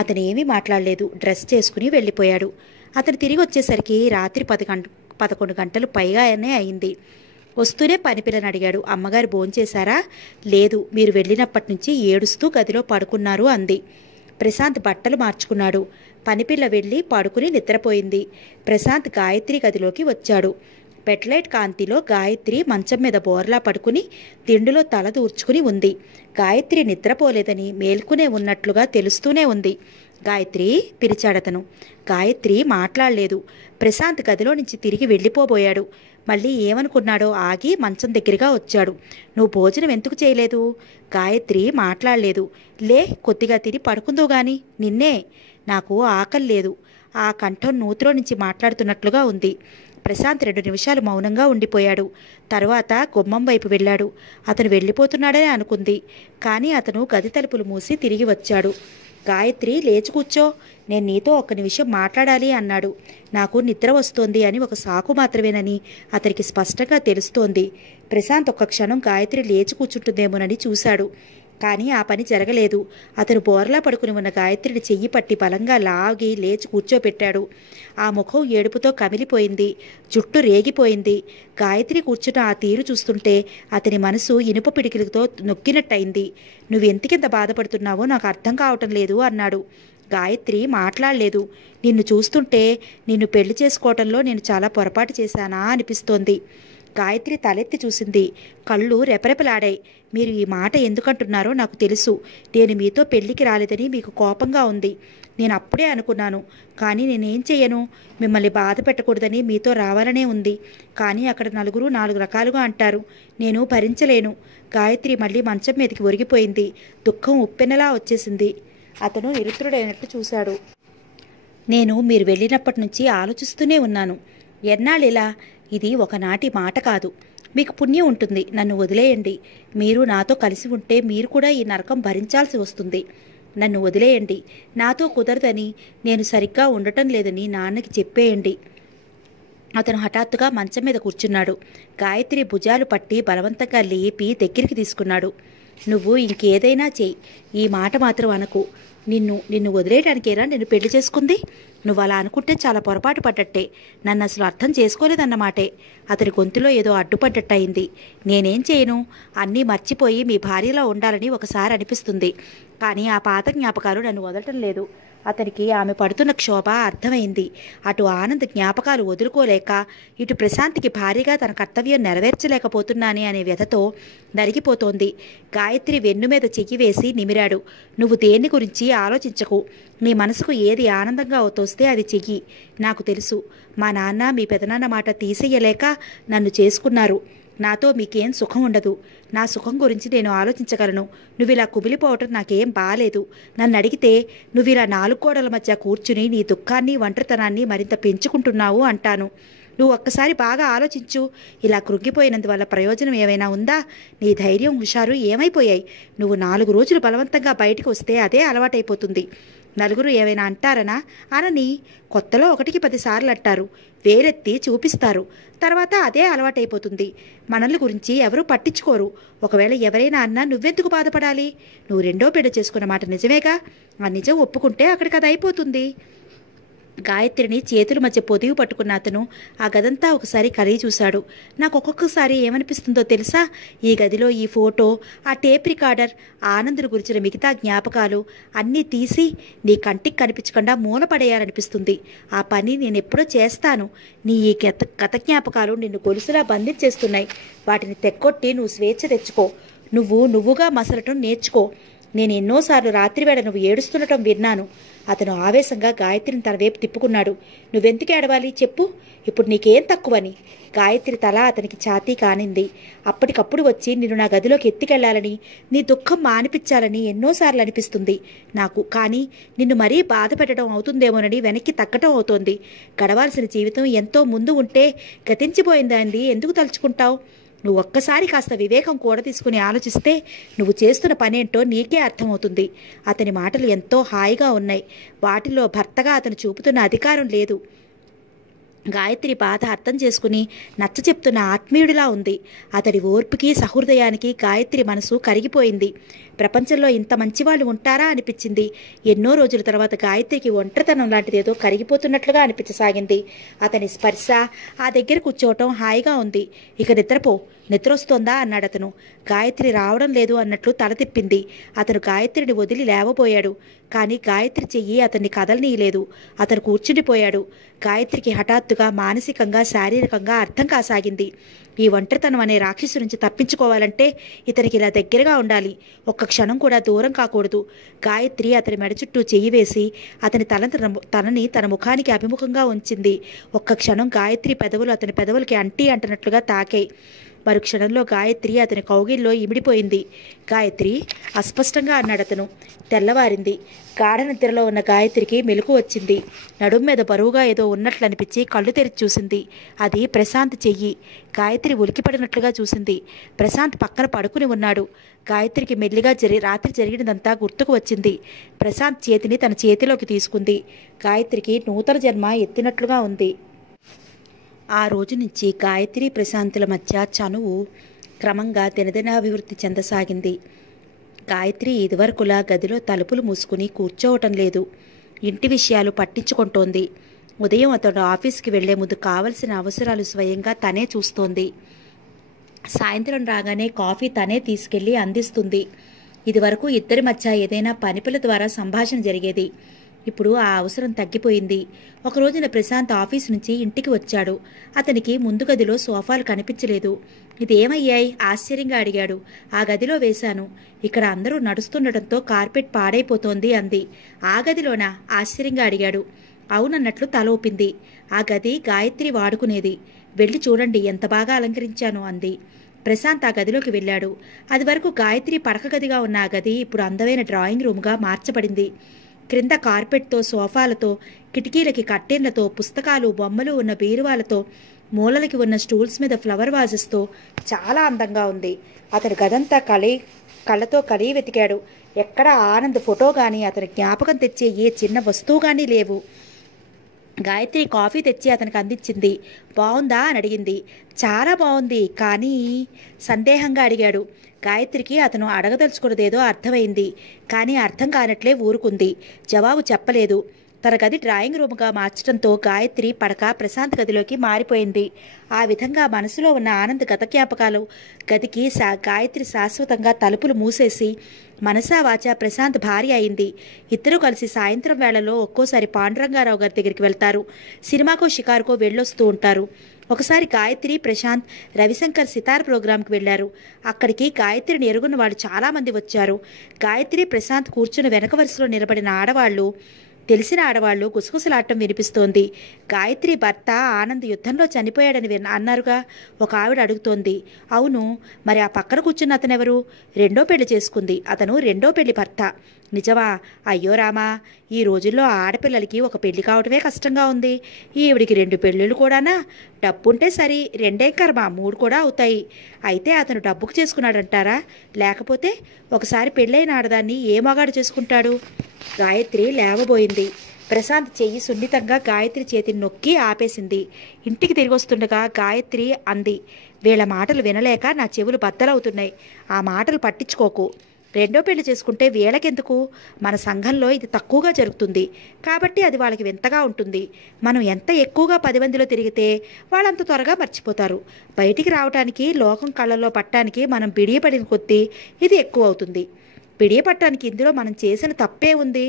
అతనేమీ మాట్లాడలేదు. డ్రెస్ చేసుకుని వెళ్ళిపోయాడు. అతను తిరిగి వచ్చేసరికి రాత్రి 11 గంటలు పైగానే అయింది. వస్తూనే పనిపిల్లని అడిగాడు, అమ్మగారు భోంచేశారా? లేదు, మీరు వెళ్ళినప్పటి నుంచి ఏడుస్తూ గదిలో పడుకున్నారు అంది. ప్రశాంత్ బట్టలు మార్చుకున్నాడు. పనిపిల్ల వెళ్ళి పడుకుని నిద్రపోయింది. ప్రశాంత్ గాయత్రి గదిలోకి వచ్చాడు. పెట్లైట్ కాంతిలో గాయత్రి మంచం మీద బోర్లా పడుకుని దిండులో తల దూర్చుకుని ఉంది. గాయత్రి నిద్రపోలేదని మేల్కునే ఉన్నట్లుగా తెలుస్తూనే ఉంది. గాయత్రి పిలిచాడతను. గాయత్రి మాట్లాడలేదు. ప్రశాంత్ గదిలో నుంచి తిరిగి వెళ్ళిపోబోయాడు. మళ్ళీ ఏమనుకున్నాడో ఆగి మంచం దగ్గరగా వచ్చాడు. నువ్వు భోజనం ఎందుకు చేయలేదు? గాయత్రి మాట్లాడలేదు. లే, కొద్దిగా తిని పడుకుందో గాని. నిన్నే. నాకు ఆకలి లేదు. ఆ కంఠం నూతిలో నుంచి మాట్లాడుతున్నట్లుగా ఉంది. ప్రశాంత్ 2 నిమిషాలు మౌనంగా ఉండిపోయాడు. తరువాత గుమ్మం వైపు వెళ్ళాడు. అతను వెళ్ళిపోతున్నాడని అనుకుంది. కానీ అతను గది తలుపులు మూసి తిరిగి వచ్చాడు. గాయత్రి, లేచి కూర్చో, నేను నీతో ఒక్క నిమిషం మాట్లాడాలి అన్నాడు. నాకు నిద్ర వస్తోంది అని ఒక సాకు మాత్రమేనని అతనికి స్పష్టంగా తెలుస్తోంది. ప్రశాంత్ ఒక్క క్షణం గాయత్రి లేచి కూర్చుంటుందేమోనని చూశాడు. కానీ ఆ పని జరగలేదు. అతను బోర్లా పడుకుని ఉన్న గాయత్రిని చెయ్యి పట్టి బలంగా లాగి లేచి కూర్చోపెట్టాడు. ఆ ముఖం ఏడుపుతో కమిలిపోయింది, జుట్టు రేగిపోయింది. గాయత్రి కూర్చున్న ఆ తీరు చూస్తుంటే అతని మనసు ఇనుప పిడికిలతో నొక్కినట్టయింది. నువ్వెంతకింత బాధపడుతున్నావో నాకు అర్థం కావటం లేదు అన్నాడు. గాయత్రి మాట్లాడలేదు. నిన్ను చూస్తుంటే నిన్ను పెళ్లి చేసుకోవటంలో నేను చాలా పొరపాటు చేశానా అనిపిస్తోంది. గాయత్రి తలెత్తి చూసింది. కళ్ళు రెపరెపలాడాయి. మీరు ఈ మాట ఎందుకంటున్నారో నాకు తెలుసు. నేను మీతో పెళ్లికి రాలేదని మీకు కోపంగా ఉంది. నేను అప్పుడే అనుకున్నాను. కానీ నేనేం చెయ్యను? మిమ్మల్ని బాధ పెట్టకూడదని మీతో రావాలనే ఉంది. కానీ అక్కడ నలుగురు 4 రకాలుగా అంటారు. నేను భరించలేను. గాయత్రి మళ్ళీ మంచం మీదకి ఒరిగిపోయింది. దుఃఖం ఉప్పెనలా వచ్చేసింది. అతను నిరుత్రుడైనట్టు చూశాడు. నేను మీరు వెళ్ళినప్పటి నుంచి ఆలోచిస్తూనే ఉన్నాను. ఎన్నాళ్ళిలా? ఇది ఒకనాటి మాట కాదు. మీకు పుణ్యం ఉంటుంది. నన్ను వదిలేయండి. మీరు నాతో కలిసి ఉంటే మీరు కూడా ఈ నరకం భరించాల్సి వస్తుంది. నన్ను వదిలేయండి. నాతో కుదరదని, నేను సరిగ్గా ఉండటం లేదని నాన్నకి చెప్పేయండి. అతను హఠాత్తుగా మంచం మీద కూర్చున్నాడు. గాయత్రి భుజాలు పట్టి బలవంతంగా లేపి దగ్గరికి తీసుకున్నాడు. నువ్వు ఇంకేదైనా చెయ్యి, ఈ మాట మాత్రం అనకు. నిన్ను వదిలేయడానికేనా నేను పెళ్లి చేసుకుంది? నువ్వు అలా అనుకుంటే చాలా పొరపాటు పడ్డట్టే. నన్ను అసలు అర్థం చేసుకోలేదన్నమాటే. అతని గొంతులో ఏదో అడ్డుపడ్డట్టయింది. నేనేం చేయను? అన్నీ మర్చిపోయి మీ భార్యలో ఉండాలని ఒకసారి అనిపిస్తుంది. కానీ ఆ పాత జ్ఞాపకాలు నన్ను వదలటం లేదు. అతనికి ఆమె పడుతున్న క్షోభ అర్థమైంది. అటు ఆనంద్ జ్ఞాపకాలు వదులుకోలేక, ఇటు ప్రశాంత్కి భారీగా తన కర్తవ్యం నెరవేర్చలేకపోతున్నానే అనే వ్యధతో నలిగిపోతోంది. గాయత్రి వెన్ను మీద చెయ్యి వేసి నిమిరాడు. నువ్వు దేన్ని గురించి ఆలోచించకు. నీ మనసుకు ఏది ఆనందంగా తోస్తే అది చెయ్యి. నాకు తెలుసు, మా నాన్న మీ పెదనాన్న మాట తీసేయలేక నన్ను చేసుకున్నారు. నాతో మీకేం సుఖం ఉండదు. నా సుఖం గురించి నేను ఆలోచించగలను. నువ్వు ఇలా కుమిలిపోవటం నాకేం బాలేదు. నన్ను అడిగితే నువ్వు ఇలా 4 గోడల మధ్య కూర్చుని నీ దుఃఖాన్ని, ఒంటరితనాన్ని మరింత పెంచుకుంటున్నావు అంటాను. నువ్వు ఒక్కసారి బాగా ఆలోచించు. ఇలా కృంగిపోయినందువల్ల ప్రయోజనం ఏమైనా ఉందా? నీ ధైర్యం, హుషారు ఏమైపోయాయి? నువ్వు 4 రోజులు బలవంతంగా బయటికి వస్తే అదే అలవాటైపోతుంది. నలుగురు ఏమైనా అంటారనా? అనని. కొత్తలో 1కి 10 సార్లు అంటారు. వేరెత్తి చూపిస్తారు. తర్వాత అదే అలవాటైపోతుంది. మనల్ని గురించి ఎవరూ పట్టించుకోరు. ఒకవేళ ఎవరైనా అన్నా నువ్వెందుకు బాధపడాలి? నువ్వు 2వ పెళ్లి చేసుకున్న మాట నిజమేగా? ఆ నిజం ఒప్పుకుంటే అక్కడికి అది అయిపోతుంది. గాయత్రిని చేతుల మధ్య పొదివి పట్టుకున్న అతను ఆ గదంతా ఒకసారి కలిగి చూశాడు. నాకు ఒక్కొక్కసారి ఏమనిపిస్తుందో తెలుసా? ఈ గదిలో ఈ ఫోటో, ఆ టేప్ రికార్డర్, ఆనందుని గురించిన మిగతా జ్ఞాపకాలు అన్నీ తీసి నీ కంటికి కనిపించకుండా మూలపడేయాలనిపిస్తుంది. ఆ పని నేనెప్పుడో చేస్తాను. నీ ఈ గత జ్ఞాపకాలు నిన్ను గొలుసులా బంధించేస్తున్నాయి. వాటిని తెక్కొట్టి నువ్వు స్వేచ్ఛ తెచ్చుకో. నువ్వుగా మసలటం నేర్చుకో. నేను ఎన్నోసార్లు రాత్రివేళ నువ్వు ఏడుస్తుండటం విన్నాను. అతను ఆవేశంగా గాయత్రిని తన వైపు తిప్పుకున్నాడు. నువ్వెందుకు ఏడవాలి చెప్పు? ఇప్పుడు నీకేం తక్కువని? గాయత్రి తల అతనికి ఛాతీ కానింది. అప్పటికప్పుడు వచ్చి నిన్ను నా గదిలోకి ఎత్తికెళ్లాలని, నీ దుఃఖం మానిపించాలని ఎన్నోసార్లు అనిపిస్తుంది నాకు. కానీ నిన్ను మరీ బాధ పెట్టడం అవుతుందేమోనని వెనక్కి తగ్గటం అవుతోంది. గడవాల్సిన జీవితం ఎంతో ముందు ఉంటే గతించిపోయిందండి ఎందుకు తలుచుకుంటావు? నువ్వు ఒక్కసారి కాస్త వివేకం కూడా తీసుకుని ఆలోచిస్తే నువ్వు చేస్తున్న పనేంటో నీకే అర్థమవుతుంది. అతని మాటలు ఎంతో హాయిగా ఉన్నాయి. వాటిలో భర్తగా అతను చూపుతున్న అధికారం లేదు. గాయత్రి బాధ అర్థం చేసుకుని నచ్చ చెప్తున్న ఆత్మీయుడిలా ఉంది. అతడి ఓర్పుకి, సహృదయానికి గాయత్రి మనసు కరిగిపోయింది. ప్రపంచంలో ఇంత మంచివాళ్ళు ఉంటారా అనిపించింది. ఎన్నో రోజుల తర్వాత గాయత్రికి ఒంటరితనం లాంటిదేదో కరిగిపోతున్నట్లుగా అనిపించసాగింది. అతని స్పర్శ, ఆ దగ్గర కూర్చోవటం హాయిగా ఉంది. ఇక నిద్రపో. నిద్రొస్తోందా అన్నాడు అతను. గాయత్రి రావడం లేదు అన్నట్లు తల తిప్పింది. అతను గాయత్రిని వదిలి లేవబోయాడు. కానీ గాయత్రి చెయ్యి అతన్ని కదలనీయలేదు. అతను కూర్చుండిపోయాడు. గాయత్రికి హఠాత్తుగా మానసికంగా, శారీరకంగా అర్థం కాసాగింది. ఈ ఒంటరితనం అనే రాక్షసు నుంచి తప్పించుకోవాలంటే ఇతనికి ఇలా దగ్గరగా ఉండాలి. ఒక్క క్షణం కూడా దూరం కాకూడదు. గాయత్రి అతని మెడ చుట్టూ చెయ్యి వేసి అతని తనని తన ముఖానికి అభిముఖంగా ఉంచింది. ఒక్క క్షణం గాయత్రి పెదవులు అతని పెదవులకి అంటనట్లుగా తాకాయి. మరుక్షణంలో గాయత్రి అతని కౌగిల్లో ఇమిడిపోయింది. గాయత్రి అస్పష్టంగా అన్నాడు అతను. తెల్లవారింది. గాఢ నిద్రలో ఉన్న గాయత్రికి మెలకు వచ్చింది. నడుం మీద బరువుగా ఏదో ఉన్నట్లు అనిపించి కళ్ళు తెరిచి చూసింది. అది ప్రశాంత్ చెయ్యి. గాయత్రి ఉలికిపడినట్లుగా చూసింది. ప్రశాంత్ పక్కన పడుకుని ఉన్నాడు. గాయత్రికి మెల్లిగా రాత్రి జరిగినదంతా గుర్తుకు వచ్చింది. ప్రశాంత్ చేతిని తన చేతిలోకి తీసుకుంది. గాయత్రికి నూతన జన్మ ఎత్తినట్లుగా ఉంది. ఆ రోజు నుంచి గాయత్రి ప్రశాంతుల మధ్య చనువు క్రమంగా దినదినాభివృద్ధి చెందసాగింది. గాయత్రి ఇదివరకులా గదిలో తలుపులు మూసుకుని కూర్చోవటం లేదు. ఇంటి విషయాలు పట్టించుకుంటోంది. ఉదయం అతడు ఆఫీస్కి వెళ్లే ముందు కావలసిన అవసరాలు స్వయంగా తనే చూస్తోంది. సాయంత్రం రాగానే కాఫీ తనే తీసుకెళ్లి అందిస్తుంది. ఇదివరకు ఇద్దరి మధ్య ఏదైనా పనిపిల్ల ద్వారా సంభాషణ జరిగేది. ఇప్పుడు ఆ అవసరం తగ్గిపోయింది. ఒక రోజున ప్రశాంత్ ఆఫీస్ నుంచి ఇంటికి వచ్చాడు. అతనికి ముందు గదిలో సోఫాలు కనిపించలేదు. ఇదేమయ్యాయి ఆశ్చర్యంగా అడిగాడు. ఆ గదిలో వేశాను. ఇక్కడ అందరూ నడుస్తుండటంతో కార్పెట్ పాడైపోతోంది అంది. ఆ గదిలోనా ఆశ్చర్యంగా అడిగాడు. అవునన్నట్లు తల ఊపింది. ఆ గది గాయత్రి వాడుకునేది. వెళ్ళి చూడండి ఎంత బాగా అలంకరించాను అంది. ప్రశాంత్ ఆ గదిలోకి వెళ్ళాడు. అది వరకు గాయత్రి పడక గదిగా ఉన్న ఆ గది ఇప్పుడు అందమైన డ్రాయింగ్ రూమ్గా మార్చబడింది. క్రింద కార్పెట్తో, సోఫాలతో, కిటికీలకి కట్టెన్లతో, పుస్తకాలు, బొమ్మలు ఉన్న బీరువాలతో, మూలలకి ఉన్న స్టూల్స్ మీద ఫ్లవర్ వాజెస్తో చాలా అందంగా ఉంది. అతడు గదంతా కళ్ళతో కలిగి వెతికాడు. ఎక్కడ ఆనంద్ ఫోటో కానీ అతని జ్ఞాపకం తెచ్చే ఏ చిన్న వస్తువు కానీ లేవు. గాయత్రి కాఫీ తెచ్చి అతనికి అందించింది. బాగుందా అని అడిగింది. చాలా బాగుంది కానీ సందేహంగా అడిగాడు. గాయత్రికి అతను అడగదలుచుకున్నదేదో అర్థమైంది. కానీ అర్థం కానట్లే ఊరుకుంది. జవాబు చెప్పలేదు. తన గది డ్రాయింగ్ రూమ్గా మార్చడంతో గాయత్రి పడక ప్రశాంత్ గదిలోకి మారిపోయింది. ఆ విధంగా మనసులో ఉన్న ఆనంద్ గత జ్ఞాపకాలు గదికి గాయత్రి శాశ్వతంగా తలుపులు మూసేసి మనసా వాచా ప్రశాంత్ భార్య అయింది. ఇద్దరూ కలిసి సాయంత్రం వేళలో ఒక్కోసారి పాండురంగారావు గారి దగ్గరికి వెళ్తారు. సినిమాకో షికారుకో వెళ్ళొస్తూ ఉంటారు. ఒకసారి గాయత్రి, ప్రశాంత్ రవిశంకర్ సితార్ ప్రోగ్రాంకి వెళ్లారు. అక్కడికి గాయత్రిని ఎరుగున్న వాళ్ళు చాలామంది వచ్చారు. గాయత్రి, ప్రశాంత్ కూర్చుని వెనక వరుసలో నిలబడిన ఆడవాళ్లు, తెలిసిన ఆడవాళ్లు గుసగుసలాటం వినిపిస్తోంది. గాయత్రి భర్త ఆనంద్ యుద్ధంలో చనిపోయాడని అన్నారుగా ఒక ఆవిడ అడుగుతోంది. అవును, మరి ఆ పక్కన కూర్చున్న అతనెవరు? రెండో పెళ్లి చేసుకుంది. అతను రెండో పెళ్లి భర్త. నిజమా? అయ్యో రామా, ఈ రోజుల్లో ఆడపిల్లలకి ఒక పెళ్లి కావటమే కష్టంగా ఉంది. ఈవిడికి 2 పెళ్ళిళ్ళు కూడానా? డబ్బుంటే సరి, 2 కర్మ 3 కూడా అవుతాయి. అయితే అతను డబ్బుకు చేసుకున్నాడంటారా? లేకపోతే ఒకసారి పెళ్ళైన ఆడదాన్ని ఏ మగాడు చేసుకుంటాడు? గాయత్రి లేవబోయింది. ప్రశాంత్ చెయ్యి సున్నితంగా గాయత్రి చేతిని నొక్కి ఆపేసింది. ఇంటికి తిరిగి వస్తుండగా గాయత్రి అంది. వీళ్ళ మాటలు వినలేక నా చెవులు బద్దలవుతున్నాయి. ఆ మాటలు పట్టించుకోకు. రెండో పెళ్లి చేసుకుంటే వీళ్ళకెందుకు? మన సంఘంలో ఇది తక్కువగా జరుగుతుంది కాబట్టి అది వాళ్ళకి వింతగా ఉంటుంది. మనం ఎంత ఎక్కువగా 10 మందిలో తిరిగితే వాళ్ళంత త్వరగా మర్చిపోతారు. బయటికి రావటానికి, లోకం కళ్ళల్లో పట్టడానికి మనం బిడియపడిన కొద్దీ ఇది ఎక్కువ అవుతుంది. బిడియపట్టడానికి ఇందులో మనం చేసిన తప్పే ఉంది?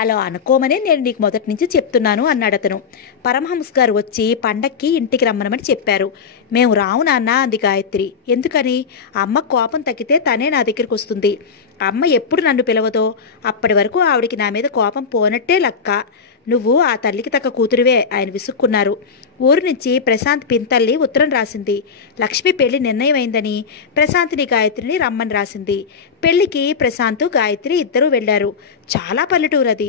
అలా అనుకోమని నేను నీకు మొదటి నుంచి చెప్తున్నాను అన్నాడు అతను. పరమహంస గారు వచ్చి పండక్కి ఇంటికి రమ్మనమని చెప్పారు. మేము రావు నాన్న అంది గాయత్రి. ఎందుకని? అమ్మ కోపం తగ్గితే తనే నా దగ్గరికి వస్తుంది. అమ్మ ఎప్పుడు నన్ను పిలవదో అప్పటి వరకు ఆవిడికి నా మీద కోపం పోనట్టే లెక్క. నువ్వు ఆ తల్లికి తగ్గ కూతురువే ఆయన విసుక్కున్నారు. ఊరు నుంచి ప్రశాంత్ పింతల్లి ఉత్తరం రాసింది. లక్ష్మి పెళ్లి నిర్ణయమైందని ప్రశాంత్ని, గాయత్రిని రమ్మని రాసింది. పెళ్లికి ప్రశాంత్, గాయత్రి ఇద్దరూ వెళ్లారు. చాలా పల్లెటూరు అది.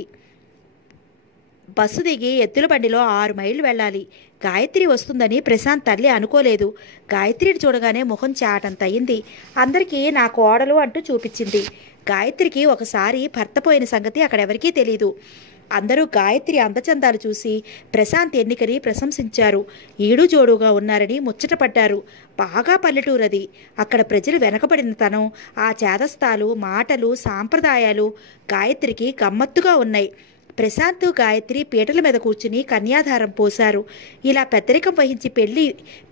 బస్సు దిగి ఎద్దుల బండిలో 6 మైళ్ళు వెళ్ళాలి. గాయత్రి వస్తుందని ప్రశాంత్ తల్లి అనుకోలేదు. గాయత్రిని చూడగానే ముఖం చాటంత అయింది. అందరికీ నా కోడలు అంటూ చూపించింది. గాయత్రికి ఒకసారి భర్త పోయిన సంగతి అక్కడెవరికీ తెలీదు. అందరూ గాయత్రి అందచందాలు చూసి ప్రశాంత్ ఎన్నికని ప్రశంసించారు. ఈడు జోడుగా ఉన్నారని ముచ్చటపడ్డారు. బాగా పల్లెటూరది. అక్కడ ప్రజలు వెనకబడిన తనం, ఆ చేదస్తాలు, మాటలు, సాంప్రదాయాలు గాయత్రికి గమ్మత్తుగా ఉన్నాయి. ప్రశాంత్, గాయత్రి పీటల మీద కూర్చుని కన్యాధారం పోశారు. ఇలా పెద్దరికం వహించి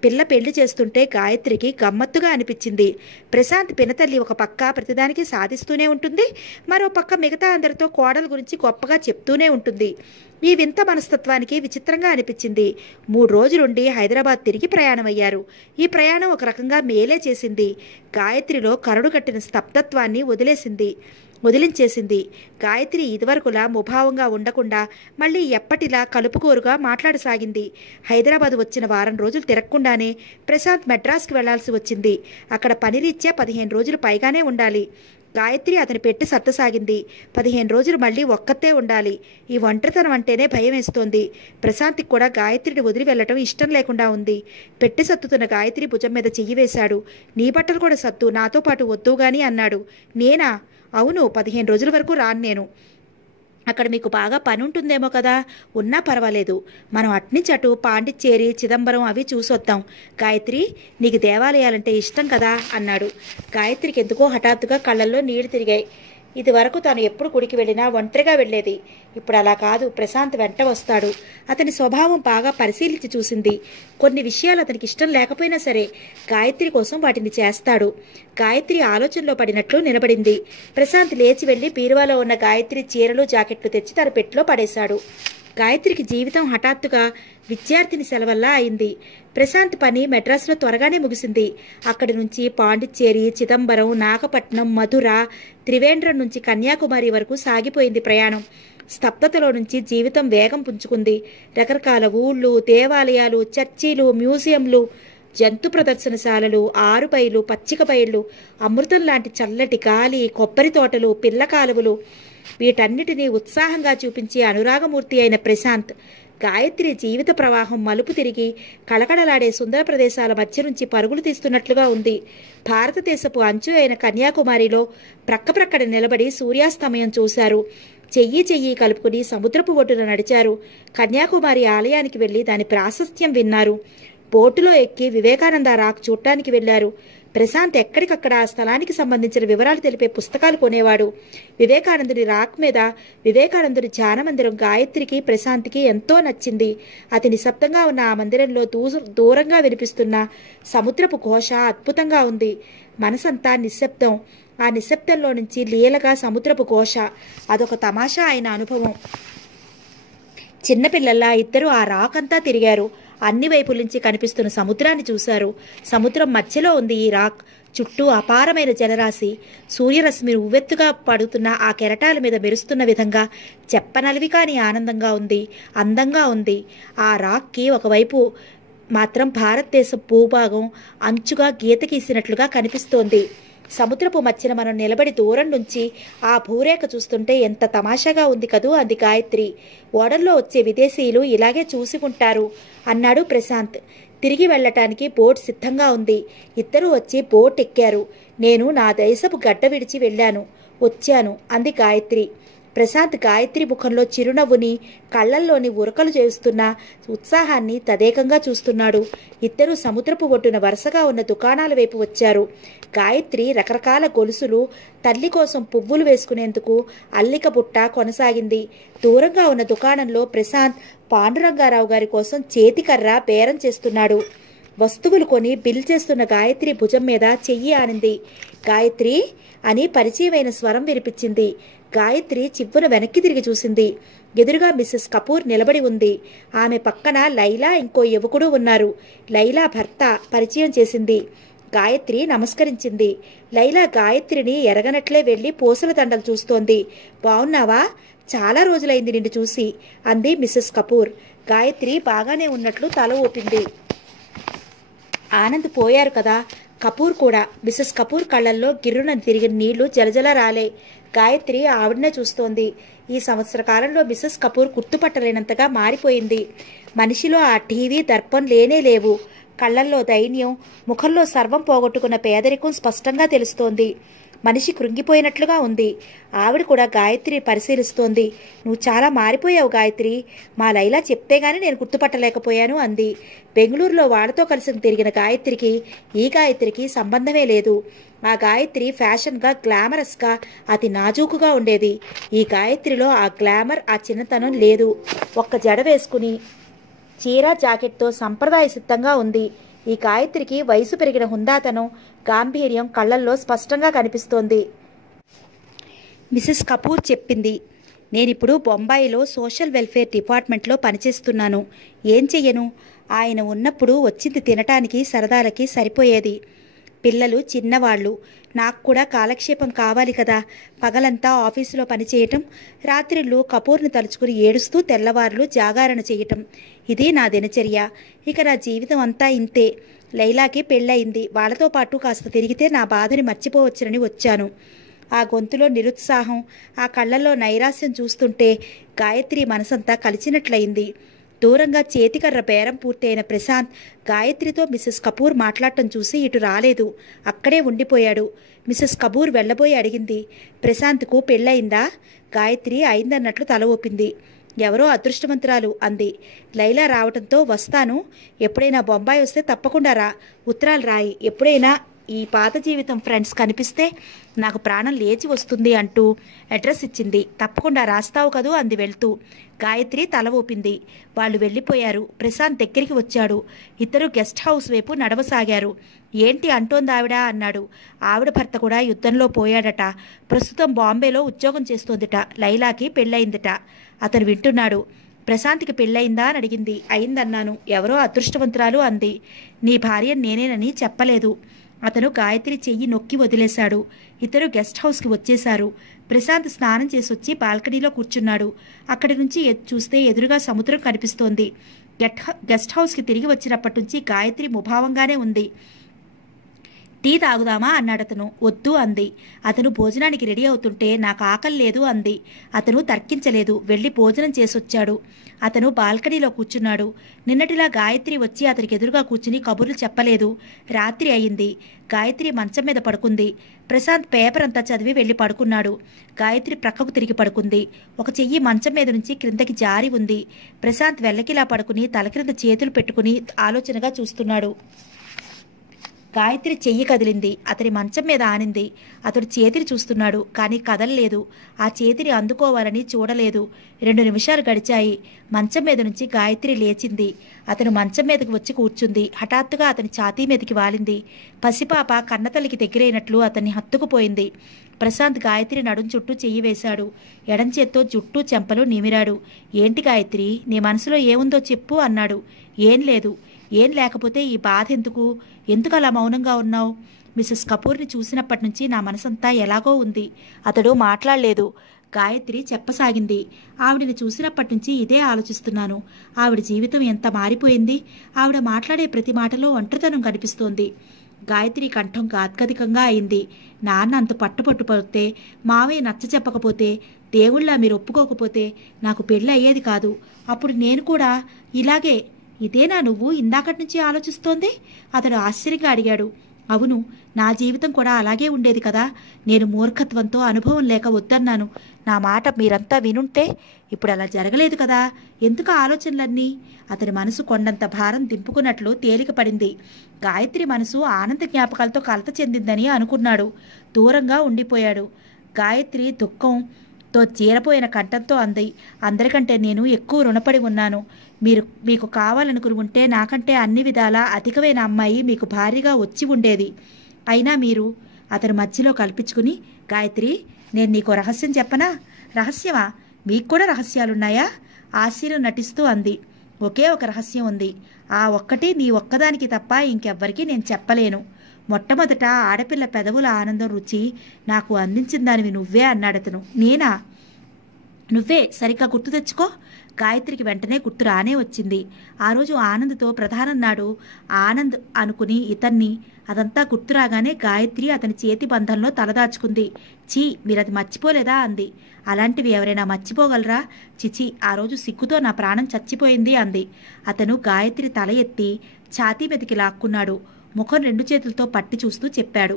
పిల్ల పెళ్లి చేస్తుంటే గాయత్రికి గమ్మత్తుగా అనిపించింది. ప్రశాంత్ పినతల్లి ఒక పక్క ప్రతిదానికి సాధిస్తూనే ఉంటుంది, మరో పక్క మిగతా అందరితో కోడల గురించి గొప్పగా చెప్తూనే ఉంటుంది. ఈ వింత మనస్తత్వానికి విచిత్రంగా అనిపించింది. 3 రోజులుండి హైదరాబాద్ తిరిగి ప్రయాణమయ్యారు. ఈ ప్రయాణం ఒక రకంగా మేలే చేసింది. గాయత్రిలో కరడు కట్టిన స్తబ్దత్వాన్ని వదిలించేసింది. గాయత్రి ఇదివరకులా ముభావంగా ఉండకుండా మళ్ళీ ఎప్పటిలా కలుపుకోరుగా మాట్లాడసాగింది. హైదరాబాద్ వచ్చిన వారం రోజులు తిరగకుండానే ప్రశాంత్ మెడ్రాస్కి వెళ్లాల్సి వచ్చింది. అక్కడ పనిరీత్యా 15 రోజులు పైగానే ఉండాలి. గాయత్రి అతని పెట్టి సర్దసాగింది. 15 రోజులు మళ్ళీ ఒక్కతే ఉండాలి. ఈ ఒంటరితనం అంటేనే భయం వేస్తోంది. ప్రశాంత్కి కూడా గాయత్రిని వదిలి వెళ్లటం ఇష్టం లేకుండా ఉంది. పెట్టి సత్తుతున్న గాయత్రి భుజం మీద చెయ్యి వేశాడు. నీ బట్టలు కూడా సత్తు, నాతో పాటు వద్దు గాని అన్నాడు. నేనా? అవును, 15 రోజుల వరకు రాను నేను. అక్కడ మీకు బాగా పని ఉంటుందేమో కదా. ఉన్నా పర్వాలేదు, మనం అట్నుంచి అటు పాండిచ్చేరి, చిదంబరం అవి చూసొద్దాం. గాయత్రి, నీకు దేవాలయాలంటే ఇష్టం కదా అన్నాడు. గాయత్రికి ఎందుకో హఠాత్తుగా కళ్ళల్లో నీళ్లు తిరిగాయి. ఇది వరకు తాను ఎప్పుడు గుడికి వెళ్ళినా ఒంటరిగా వెళ్ళేది. ఇప్పుడు అలా కాదు, ప్రశాంత్ వెంట వస్తాడు. అతని స్వభావం బాగా పరిశీలించి చూసింది. కొన్ని విషయాలు అతనికి ఇష్టం లేకపోయినా సరే గాయత్రి కోసం వాటిని చేస్తాడు. గాయత్రి ఆలోచనలో పడినట్లు నిలబడింది. ప్రశాంత్ లేచి వెళ్లి బీరువాలో ఉన్న గాయత్రి చీరలు, జాకెట్లు తెచ్చి తన పెట్టెలో పడేశాడు. గాయత్రికి జీవితం హఠాత్తుగా విద్యార్థిని సెలవల్లా అయింది. ప్రశాంత్ పని మెడ్రాస్లో త్వరగానే ముగిసింది. అక్కడి నుంచి పాండిచ్చేరి, చిదంబరం, నాగపట్నం, మధుర, త్రివేంద్రం నుంచి కన్యాకుమారి వరకు సాగిపోయింది ప్రయాణం. స్తబ్దతలో నుంచి జీవితం వేగం పుంజుకుంది. రకరకాల ఊళ్ళు, దేవాలయాలు, చర్చీలు, మ్యూజియంలు, జంతు ప్రదర్శనశాలలు, ఆరుబయలు, పచ్చిక బయళ్ళు, అమృతం లాంటి చల్లటి గాలి, కొబ్బరి తోటలు, పిల్ల కాలువలు, వీటన్నిటినీ ఉత్సాహంగా చూపించే అనురాగమూర్తి అయిన ప్రశాంత్ గాయత్రి జీవిత ప్రవాహం మలుపు తిరిగి కళకళలాడే సుందర ప్రదేశాల మధ్య నుంచి పరుగులు తీస్తున్నట్లుగా ఉంది. భారతదేశపు అంచు అయిన కన్యాకుమారిలో ప్రక్కప్రక్కన నిలబడి సూర్యాస్తమయం చూశారు. చెయ్యి కలుపుకుని సముద్రపు ఒడ్డున నడిచారు. కన్యాకుమారి ఆలయానికి వెళ్లి దాని ప్రాశస్త్యం విన్నారు. బోటులో ఎక్కి వివేకానంద రాక్ చూడటానికి వెళ్లారు. ప్రశాంత్ ఎక్కడికక్కడ ఆ స్థలానికి సంబంధించిన వివరాలు తెలిపే పుస్తకాలు కొనేవాడు. వివేకానందుని రాక్ మీద వివేకానందుని ధ్యాన మందిరం గాయత్రికి, ప్రశాంత్కి ఎంతో నచ్చింది. అతి నిశ్శబ్దంగా ఉన్న ఆ మందిరంలో దూరంగా వినిపిస్తున్న సముద్రపు ఘోష అద్భుతంగా ఉంది. మనసంతా నిశ్శబ్దం. ఆ నిశ్శబ్దంలో నుంచి లీలగా సముద్రపు ఘోష. అదొక తమాషా అయిన అనుభవం. చిన్నపిల్లల్లా ఇద్దరు ఆ రాక్ అంతా తిరిగారు. అన్ని వైపుల నుంచి కనిపిస్తున్న సముద్రాన్ని చూశారు. సముద్రం మధ్యలో ఉంది ఈ రాక్. చుట్టూ అపారమైన జలరాశి. సూర్యరశ్మి ఉవ్వెత్తుగా పడుతున్న ఆ కెరటాల మీద మెరుస్తున్న విధంగా చెప్పనలివి కాని ఆనందంగా ఉంది, అందంగా ఉంది. ఆ రాక్కి ఒకవైపు మాత్రం భారతదేశం భూభాగం అంచుగా గీత గీసినట్లుగా కనిపిస్తోంది. సముద్రపు మధ్యన మనం నిలబడి దూరం నుంచి ఆ భూరేఖ చూస్తుంటే ఎంత తమాషాగా ఉంది కదూ అంది గాయత్రి. ఓడల్లో వచ్చే విదేశీయులు ఇలాగే చూసి ఉంటారు అన్నాడు ప్రశాంత్. తిరిగి వెళ్లటానికి బోట్ సిద్ధంగా ఉంది. ఇద్దరూ వచ్చి బోట్ ఎక్కారు. నేను నా దేశపు గడ్డ విడిచి వచ్చాను అంది గాయత్రి. ప్రశాంత్ గాయత్రి ముఖంలో చిరునవ్వుని, కళ్లల్లోని ఉరకలు చేస్తున్న ఉత్సాహాన్ని తదేకంగా చూస్తున్నాడు. ఇద్దరూ సముద్రపు ఒడ్డున వరుసగా ఉన్న దుకాణాల వైపు వచ్చారు. గాయత్రి రకరకాల గొలుసులు, తల్లి కోసం పువ్వులు వేసుకునేందుకు అల్లిక బుట్ట కొనసాగింది. దూరంగా ఉన్న దుకాణంలో ప్రశాంత్ పాండురంగారావు గారి కోసం చేతికర్ర బేరం చేస్తున్నాడు. వస్తువులు కొని బిల్ చేస్తున్న గాయత్రి భుజం మీద చెయ్యి ఆనింది. గాయత్రి అని పరిచయమైన స్వరం వినిపించింది. గాయత్రి చివ్వున వెనక్కి తిరిగి చూసింది. ఎదురుగా మిస్సెస్ కపూర్ నిలబడి ఉంది. ఆమె పక్కన లైలా, ఇంకో యువకుడు ఉన్నారు. లైలా భర్త పరిచయం చేసింది. గాయత్రి నమస్కరించింది. లైలా గాయత్రిని ఎరగనట్లే వెళ్లి పూసల దండలు చూస్తోంది. బావున్నావా? చాలా రోజులైంది నిన్ను చూసి అంది మిస్సెస్ కపూర్. గాయత్రి బాగానే ఉన్నట్లు తల ఊపింది. ఆనంద్ పోయారు కదా. కపూర్ కూడా. మిస్సెస్ కపూర్ కళ్లల్లో గిర్రున తిరిగిన నీళ్లు జలజల రాలే. గాయత్రి ఆవిడనే చూస్తోంది. ఈ సంవత్సర కాలంలో మిస్సెస్ కపూర్ గుర్తుపట్టలేనంతగా మారిపోయింది. మనిషిలో ఆ టీవీ, దర్పం లేనే లేవు. కళ్లల్లో దైన్యం, ముఖంలో సర్వం పోగొట్టుకున్న పేదరికం స్పష్టంగా తెలుస్తోంది. మనిషి కృంగిపోయినట్లుగా ఉంది. ఆవిడ కూడా గాయత్రి పరిశీలిస్తోంది. నువ్వు చాలా మారిపోయావు గాయత్రి. మా లైలా చెప్తే గాని నేను గుర్తుపట్టలేకపోయాను అంది. బెంగళూరులో వాళ్లతో కలిసి తిరిగిన గాయత్రికి ఈ గాయత్రికి సంబంధమే లేదు. ఆ గాయత్రి ఫ్యాషన్గా, గ్లామరస్గా, అతి నాజూకుగా ఉండేది. ఈ గాయత్రిలో ఆ గ్లామర్, ఆ చిన్నతనం లేదు. ఒక్క జడ వేసుకుని చీర, జాకెట్తో సంప్రదాయ సిద్ధంగా ఉంది. ఈ గాయత్రికి వయసు పెరిగిన హుందాతనం, గాంభీర్యం కళ్లల్లో స్పష్టంగా కనిపిస్తోంది. మిసెస్ కపూర్ చెప్పింది. నేనిప్పుడు బొంబాయిలో సోషల్ వెల్ఫేర్ డిపార్ట్మెంట్లో పనిచేస్తున్నాను. ఏం చెయ్యను? ఆయన ఉన్నప్పుడు వచ్చింది తినటానికి, సరదాలకి సరిపోయేది. పిల్లలు చిన్నవాళ్ళు. నాకు కూడా కాలక్షేపం కావాలి కదా. పగలంతా ఆఫీసులో పనిచేయటం, రాత్రిళ్ళు కపూర్ని తలుచుకుని ఏడుస్తూ తెల్లవారులు జాగారణ చేయటం, ఇది నా దినచర్య. ఇక నా జీవితం అంతా ఇంతే. లైలాకి పెళ్ళయింది. వాళ్ళతో పాటు కాస్త తిరిగితే నా బాధని మర్చిపోవచ్చునని వచ్చాను. ఆ గొంతులో నిరుత్సాహం, ఆ కళ్ళల్లో నైరాస్యం చూస్తుంటే గాయత్రి మనసంతా కలిచినట్లయింది. దూరంగా చేతికర్ర బేరం పూర్తయిన ప్రశాంత్ గాయత్రితో మిసెస్ కపూర్ మాట్లాడటం చూసి ఇటు రాలేదు. అక్కడే ఉండిపోయాడు. మిసెస్ కపూర్ వెళ్ళబోయి అడిగింది, ప్రశాంత్కు పెళ్ళయిందా? గాయత్రి అయిందన్నట్లు తల ఊపింది. ఎవరో అదృష్టవంతురాలు అంది. లైలా రావటంతో వస్తాను, ఎప్పుడైనా బొంబాయి వస్తే తప్పకుండా రా, ఉత్తరాలు రాయి, ఎప్పుడైనా ఈ పాత జీవితం ఫ్రెండ్స్ కనిపిస్తే నాకు ప్రాణం లేచి వస్తుంది అంటూ అడ్రస్ ఇచ్చింది. తప్పకుండా రాస్తావు కదూ అంది వెళ్తూ. గాయత్రి తల ఊపింది. వాళ్ళు వెళ్ళిపోయారు. ప్రశాంత్ దగ్గరికి వచ్చాడు. ఇద్దరు గెస్ట్ హౌస్ వైపు నడవసాగారు. ఏంటి అంటోందావిడ అన్నాడు. ఆవిడ భర్త కూడా యుద్ధంలో పోయాడట. ప్రస్తుతం బాంబేలో ఉద్యోగం చేస్తోందిట. లైలాకి పెళ్ళయిందిట. అతను వింటున్నాడు. ప్రశాంత్కి పెళ్ళయిందా అని అడిగింది. అయిందన్నాను. ఎవరో అదృష్టవంతురాలు అంది. నీ భార్య నేనేనని చెప్పలేదు. అతను గాయత్రి చెయ్యి నొక్కి వదిలేశాడు. ఇద్దరు గెస్ట్ హౌస్కి వచ్చేశారు. ప్రశాంత్ స్నానం చేసొచ్చి బాల్కనీలో కూర్చున్నాడు. అక్కడి నుంచి చూస్తే ఎదురుగా సముద్రం కనిపిస్తోంది. గెస్ట్ హౌస్కి తిరిగి వచ్చినప్పటి నుంచి గాయత్రి ముభావంగానే ఉంది. టీ తాగుదామా అన్నాడతను. వద్దు అంది. అతను భోజనానికి రెడీ అవుతుంటే నాకు ఆకలి లేదు అంది. అతను తర్కించలేదు. వెళ్ళి భోజనం చేసొచ్చాడు. అతను బాల్కనీలో కూర్చున్నాడు. నిన్నటిలా గాయత్రి వచ్చి అతనికి ఎదురుగా కూర్చుని కబుర్లు చెప్పలేదు. రాత్రి అయింది. గాయత్రి మంచం మీద పడుకుంది. ప్రశాంత్ పేపర్ అంతా చదివి వెళ్ళి పడుకున్నాడు. గాయత్రి ప్రక్కకు తిరిగి పడుకుంది. ఒక చెయ్యి మంచం మీద నుంచి క్రిందకి జారి ఉంది. ప్రశాంత్ వెల్లకిలా పడుకుని తల క్రింద చేతులు పెట్టుకుని ఆలోచనగా చూస్తున్నాడు. గాయత్రి చెయ్యి కదిలింది. అతని మంచం మీద ఆనింది. అతడు చేతిని చూస్తున్నాడు, కానీ కదలలేదు. ఆ చేతిని అందుకోవాలని చూడలేదు. 2 నిమిషాలు గడిచాయి. మంచం మీద నుంచి గాయత్రి లేచింది. అతను మంచం మీదకి వచ్చి కూర్చుంది. హఠాత్తుగా అతని ఛాతీ మీదకి వాలింది. పసిపాప కన్నతల్లికి దగ్గరైనట్లు అతన్ని హత్తుకుపోయింది. ప్రశాంత్ గాయత్రి నడుం చుట్టూ చెయ్యి వేశాడు. ఎడం చేత్తో జుట్టు చెంపలు నిమిరాడు. ఏంటి గాయత్రి, నీ మనసులో ఏముందో చెప్పు అన్నాడు. ఏం లేదు. ఏం లేకపోతే ఈ బాధ ఎందుకు అలా మౌనంగా ఉన్నావు? మిసెస్ కపూర్ని చూసినప్పటి నుంచి నా మనసంతా ఎలాగో ఉంది. అతడు మాట్లాడలేదు. గాయత్రి చెప్పసాగింది. ఆవిడని చూసినప్పటి నుంచి ఇదే ఆలోచిస్తున్నాను. ఆవిడ జీవితం ఎంత మారిపోయింది. ఆవిడ మాట్లాడే ప్రతి మాటలో ఒంటరితనం కనిపిస్తోంది. గాయత్రి కంఠం గాద్గదికంగా అయింది. నాన్న అంత పట్టుపట్టుపోతే, మావయ్య నచ్చ చెప్పకపోతే, దేవుళ్ళ మీరు ఒప్పుకోకపోతే నాకు పెళ్ళి అయ్యేది కాదు. అప్పుడు నేను కూడా ఇలాగే. ఇదేనా నువ్వు ఇందాకటి నుంచి ఆలోచిస్తోంది? అతడు ఆశ్చర్యంగా అడిగాడు. అవును, నా జీవితం కూడా అలాగే ఉండేది కదా. నేను మూర్ఖత్వంతో అనుభవం లేక వద్దన్నాను. నా మాట మీరంతా వినుంటే ఇప్పుడు అలా జరగలేదు కదా. ఎందుకు ఆలోచనలన్నీ? అతని మనసు కొండంత భారం దింపుకున్నట్లు తేలిక పడింది. గాయత్రి మనసు ఆనంద జ్ఞాపకాలతో కలత చెందిందని అనుకున్నాడు. దూరంగా ఉండిపోయాడు. గాయత్రి దుఃఖంతో చీరపోయిన కంఠంతో అంది, అందరికంటే నేను ఎక్కువ రుణపడి ఉన్నాను. మీకు కావాలనుకుని ఉంటే నాకంటే అన్ని విధాలా అధికమైన అమ్మాయి మీకు భారీగా వచ్చి ఉండేది. అయినా మీరు అతని మధ్యలో కల్పించుకుని, గాయత్రి నేను నీకు రహస్యం చెప్పనా? రహస్యమా? మీకు కూడా రహస్యాలున్నాయా? ఆశ్చర్యం నటిస్తూ అంది. ఒకే ఒక రహస్యం ఉంది. ఆ ఒక్కటి నీ ఒక్కదానికి తప్ప ఇంకెవ్వరికీ నేను చెప్పలేను. మొట్టమొదట ఆడపిల్ల పెదవుల ఆనందం రుచి నాకు అందించిన దానివి నువ్వే అన్నాడతను. నేనా? నువ్వే, సరిగ్గా గుర్తు తెచ్చుకో. గాయత్రికి వెంటనే గుర్తు రానే వచ్చింది. ఆ రోజు ఆనంద్తో ప్రధానం నాడు ఆనంద్ అనుకుని ఇతన్ని అదంతా గుర్తురాగానే గాయత్రి అతని చేతి బంధంలో తలదాచుకుంది. చీ, మీరది మర్చిపోలేదా అంది. అలాంటివి ఎవరైనా మర్చిపోగలరా? చిచి, ఆ రోజు సిగ్గుతో నా ప్రాణం చచ్చిపోయింది అంది. అతను గాయత్రి తల ఎత్తి ఛాతీ మీదకి లాక్కున్నాడు. ముఖం 2 చేతులతో పట్టి చూస్తూ చెప్పాడు,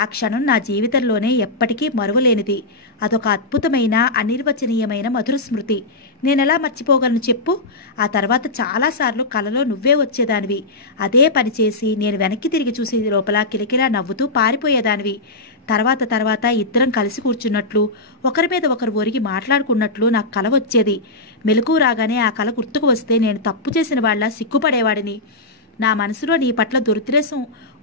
ఆ క్షణం నా జీవితంలోనే ఎప్పటికీ మరువలేనిది. అదొక అద్భుతమైన అనిర్వచనీయమైన మధుర స్మృతి. నేనెలా మర్చిపోగలను చెప్పు? ఆ తర్వాత చాలాసార్లు కలలో నువ్వే వచ్చేదానివి. అదే పని చేసి నేను వెనక్కి తిరిగి చూసే లోపల కిలకిలా నవ్వుతూ పారిపోయేదానివి. తర్వాత ఇద్దరం కలిసి కూర్చున్నట్లు, ఒకరి మీద ఒకరు ఒరిగి మాట్లాడుకున్నట్లు నాకు కల వచ్చేది. మెలకువ రాగానే ఆ కల గుర్తుకు వస్తే నేను తప్పు చేసిన వాళ్ళ సిగ్గుపడేవాడిని. నా మనసులో నీ పట్ల దురుద్దేశం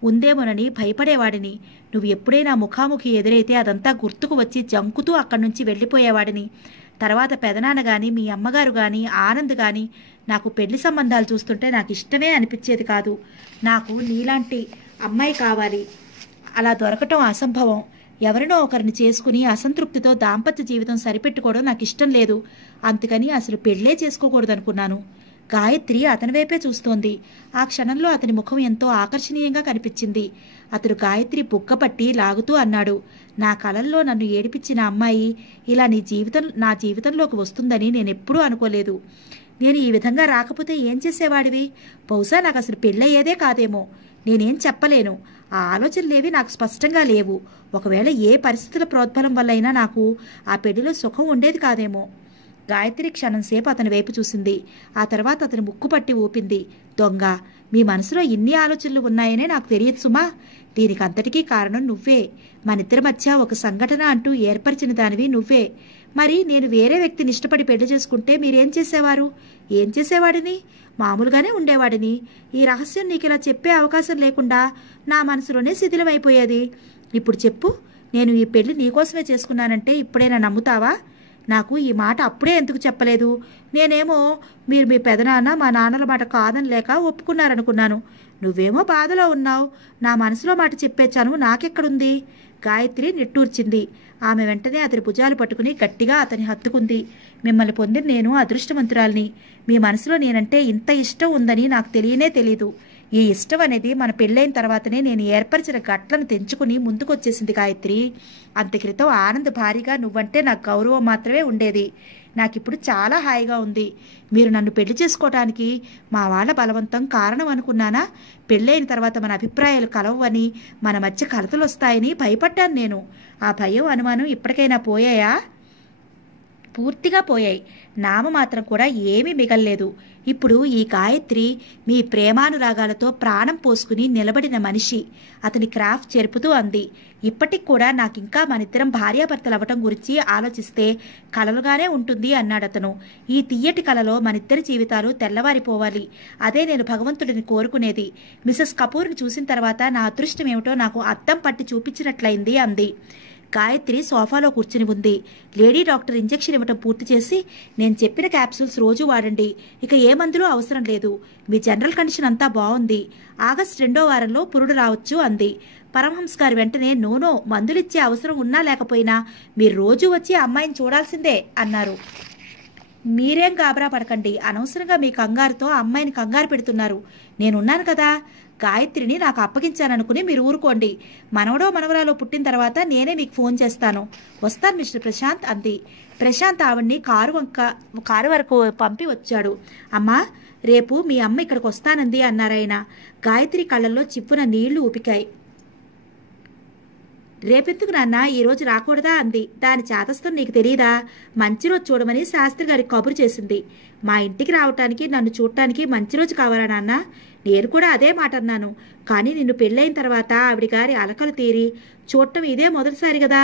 ఉందేమోనని భయపడేవాడిని. నువ్వు ఎప్పుడైనా ముఖాముఖి ఎదురైతే అదంతా గుర్తుకు వచ్చి జంకుతూ అక్కడి నుంచి వెళ్ళిపోయేవాడిని. తర్వాత పెదనాన్న గాని, మీ అమ్మగారు గాని, ఆనంద్ గాని నాకు పెళ్లి సంబంధాలు చూస్తుంటే నాకు ఇష్టమే అనిపించేది కాదు. నాకు నీలాంటి అమ్మాయి కావాలి. అలా దొరకటం అసంభవం. ఎవరినో ఒకరిని చేసుకుని అసంతృప్తితో దాంపత్య జీవితం సరిపెట్టుకోవడం నాకు ఇష్టం లేదు. అందుకని అసలు పెళ్లే చేసుకోకూడదనుకున్నాను. గాయత్రి అతని వైపే చూస్తోంది. ఆ క్షణంలో అతని ముఖం ఎంతో ఆకర్షణీయంగా కనిపించింది. అతడు గాయత్రి బుగ్గపట్టి లాగుతూ అన్నాడు, నా కలల్లో నన్ను ఏడిపించిన అమ్మాయి ఇలా నా జీవితంలోకి వస్తుందని నేనెప్పుడూ అనుకోలేదు. నేను ఈ విధంగా రాకపోతే ఏం చేసేవాడివి? బహుశా నాకు అసలు పెళ్ళయ్యేదే కాదేమో. నేనేం చెప్పలేను. ఆ ఆలోచనలేవి నాకు స్పష్టంగా లేవు. ఒకవేళ ఏ పరిస్థితుల ప్రోద్బలం వల్లైనా నాకు ఆ పెళ్లిలో సుఖం ఉండేది కాదేమో. గాయత్రి క్షణంసేపు అతని వైపు చూసింది. ఆ తర్వాత అతని ముక్కు పట్టి ఊపింది. దొంగ, మీ మనసులో ఇన్ని ఆలోచనలు ఉన్నాయనే నాకు తెలియదు సుమా. దీనికంతటికీ కారణం నువ్వే. మనిద్దరి మధ్య ఒక సంఘటన అంటూ ఏర్పరిచిన దానివి నువ్వే. మరి నేను వేరే వ్యక్తిని ఇష్టపడి పెళ్లి చేసుకుంటే మీరేం చేసేవారు? ఏం చేసేవాడిని? మామూలుగానే ఉండేవాడిని. ఈ రహస్యం నీకు ఇలా చెప్పే అవకాశం లేకుండా నా మనసులోనే శిథిలమైపోయేది. ఇప్పుడు చెప్పు, నేను ఈ పెళ్లి నీకోసమే చేసుకున్నానంటే ఇప్పుడైనా నమ్ముతావా? నాకు ఈ మాట అప్పుడే ఎందుకు చెప్పలేదు? నేనేమో మీరు మీ పెదనాన్న మా నాన్నల మాట కాదని లేక ఒప్పుకున్నారనుకున్నాను. నువ్వేమో బాధలో ఉన్నావు. నా మనసులో మాట చెప్పే చనువు నాకెక్కడుంది? గాయత్రి నిట్టూర్చింది. ఆమె వెంటనే అతని భుజాలు పట్టుకుని గట్టిగా అతని హత్తుకుంది. మిమ్మల్ని పొందిన నేను అదృష్టవంతురాల్ని. మీ మనసులో నేనంటే ఇంత ఇష్టం ఉందని నాకు తెలియనే తెలీదు. ఈ ఇష్టం అనేది మన పెళ్ళైన తర్వాతనే నేను ఏర్పరిచిన గట్లను తెంచుకుని ముందుకొచ్చేసింది గాయత్రి. అంత క్రితం ఆనంద్ భారీగా నువ్వంటే నాకు గౌరవం మాత్రమే ఉండేది. నాకిప్పుడు చాలా హాయిగా ఉంది. మీరు నన్ను పెళ్లి చేసుకోవటానికి మా వాళ్ళ బలవంతం కారణం అనుకున్నానా? పెళ్ళైన తర్వాత మన అభిప్రాయాలు కలవని, మన మధ్య కలతలు వస్తాయని భయపడ్డాను నేను. ఆ భయం, అనుమానం ఇప్పటికైనా పోయాయా? పూర్తిగా పోయాయి. నామమాత్రం కూడా ఏమీ మిగల్లేదు. ఇప్పుడు ఈ గాయత్రి మీ ప్రేమానురాగాలతో ప్రాణం పోసుకుని నిలబడిన మనిషి. అతని క్రాఫ్ చెరుపుతూ అంది. ఇప్పటికి కూడా నాకింకా మనిద్దరం భార్యాభర్తలు అవ్వటం గురించి ఆలోచిస్తే కలలుగానే ఉంటుంది అన్నాడతను. ఈ తీయటి కలలో మనిద్దరి జీవితాలు తెల్లవారిపోవాలి. అదే నేను భగవంతుడిని కోరుకునేది. మిసెస్ కపూర్ని చూసిన తర్వాత నా అదృష్టం ఏమిటో నాకు అద్దం పట్టి చూపించినట్లయింది అంది. గాయత్రి సోఫాలో కూర్చుని ఉంది. లేడీ డాక్టర్ ఇంజెక్షన్ ఇవ్వటం పూర్తి చేసి, నేను చెప్పిన క్యాప్సూల్స్ రోజు వాడండి. ఇక ఏ మందులు అవసరం లేదు. మీ జనరల్ కండిషన్ అంతా బాగుంది. ఆగస్టు 2వ వారంలో పురుడు రావచ్చు అంది. పరమహంస గారు వెంటనే నోనో, మందులిచ్చే అవసరం ఉన్నా లేకపోయినా మీరు రోజు వచ్చి అమ్మాయిని చూడాల్సిందే అన్నారు. మీరేం గాబరా పడకండి. అనవసరంగా మీ కంగారుతో అమ్మాయిని కంగారు పెడుతున్నారు. నేనున్నాను కదా. గాయత్రిని నాకు అప్పగించాననుకుని మీరు ఊరుకోండి. మనవడో మనవరాలో పుట్టిన తర్వాత నేనే మీకు ఫోన్ చేస్తాను. వస్తాను మిస్టర్ ప్రశాంత్ అంది. ప్రశాంత్ ఆవిడ్ని కారు వరకు పంపి వచ్చాడు. అమ్మా, రేపు మీ అమ్మ ఇక్కడికి వస్తానంది అన్నారాయన. గాయత్రి కళ్ళల్లో చిప్పున నీళ్లు ఊపికాయి. రేపెందుకు నాన్న, ఈరోజు రాకూడదా అంది. దాని చేతస్థం నీకు తెలియదా? మంచి రోజు చూడమని శాస్త్రి గారికి కబురు చేసింది. మా ఇంటికి రావటానికి, నన్ను చూడటానికి మంచి రోజు కావాలా నాన్న? నేను కూడా అదే మాట అన్నాను. కానీ నిన్ను పెళ్ళైన తర్వాత ఆవిడ గారి అలకలు తీరి చూడటం ఇదే మొదటిసారి కదా,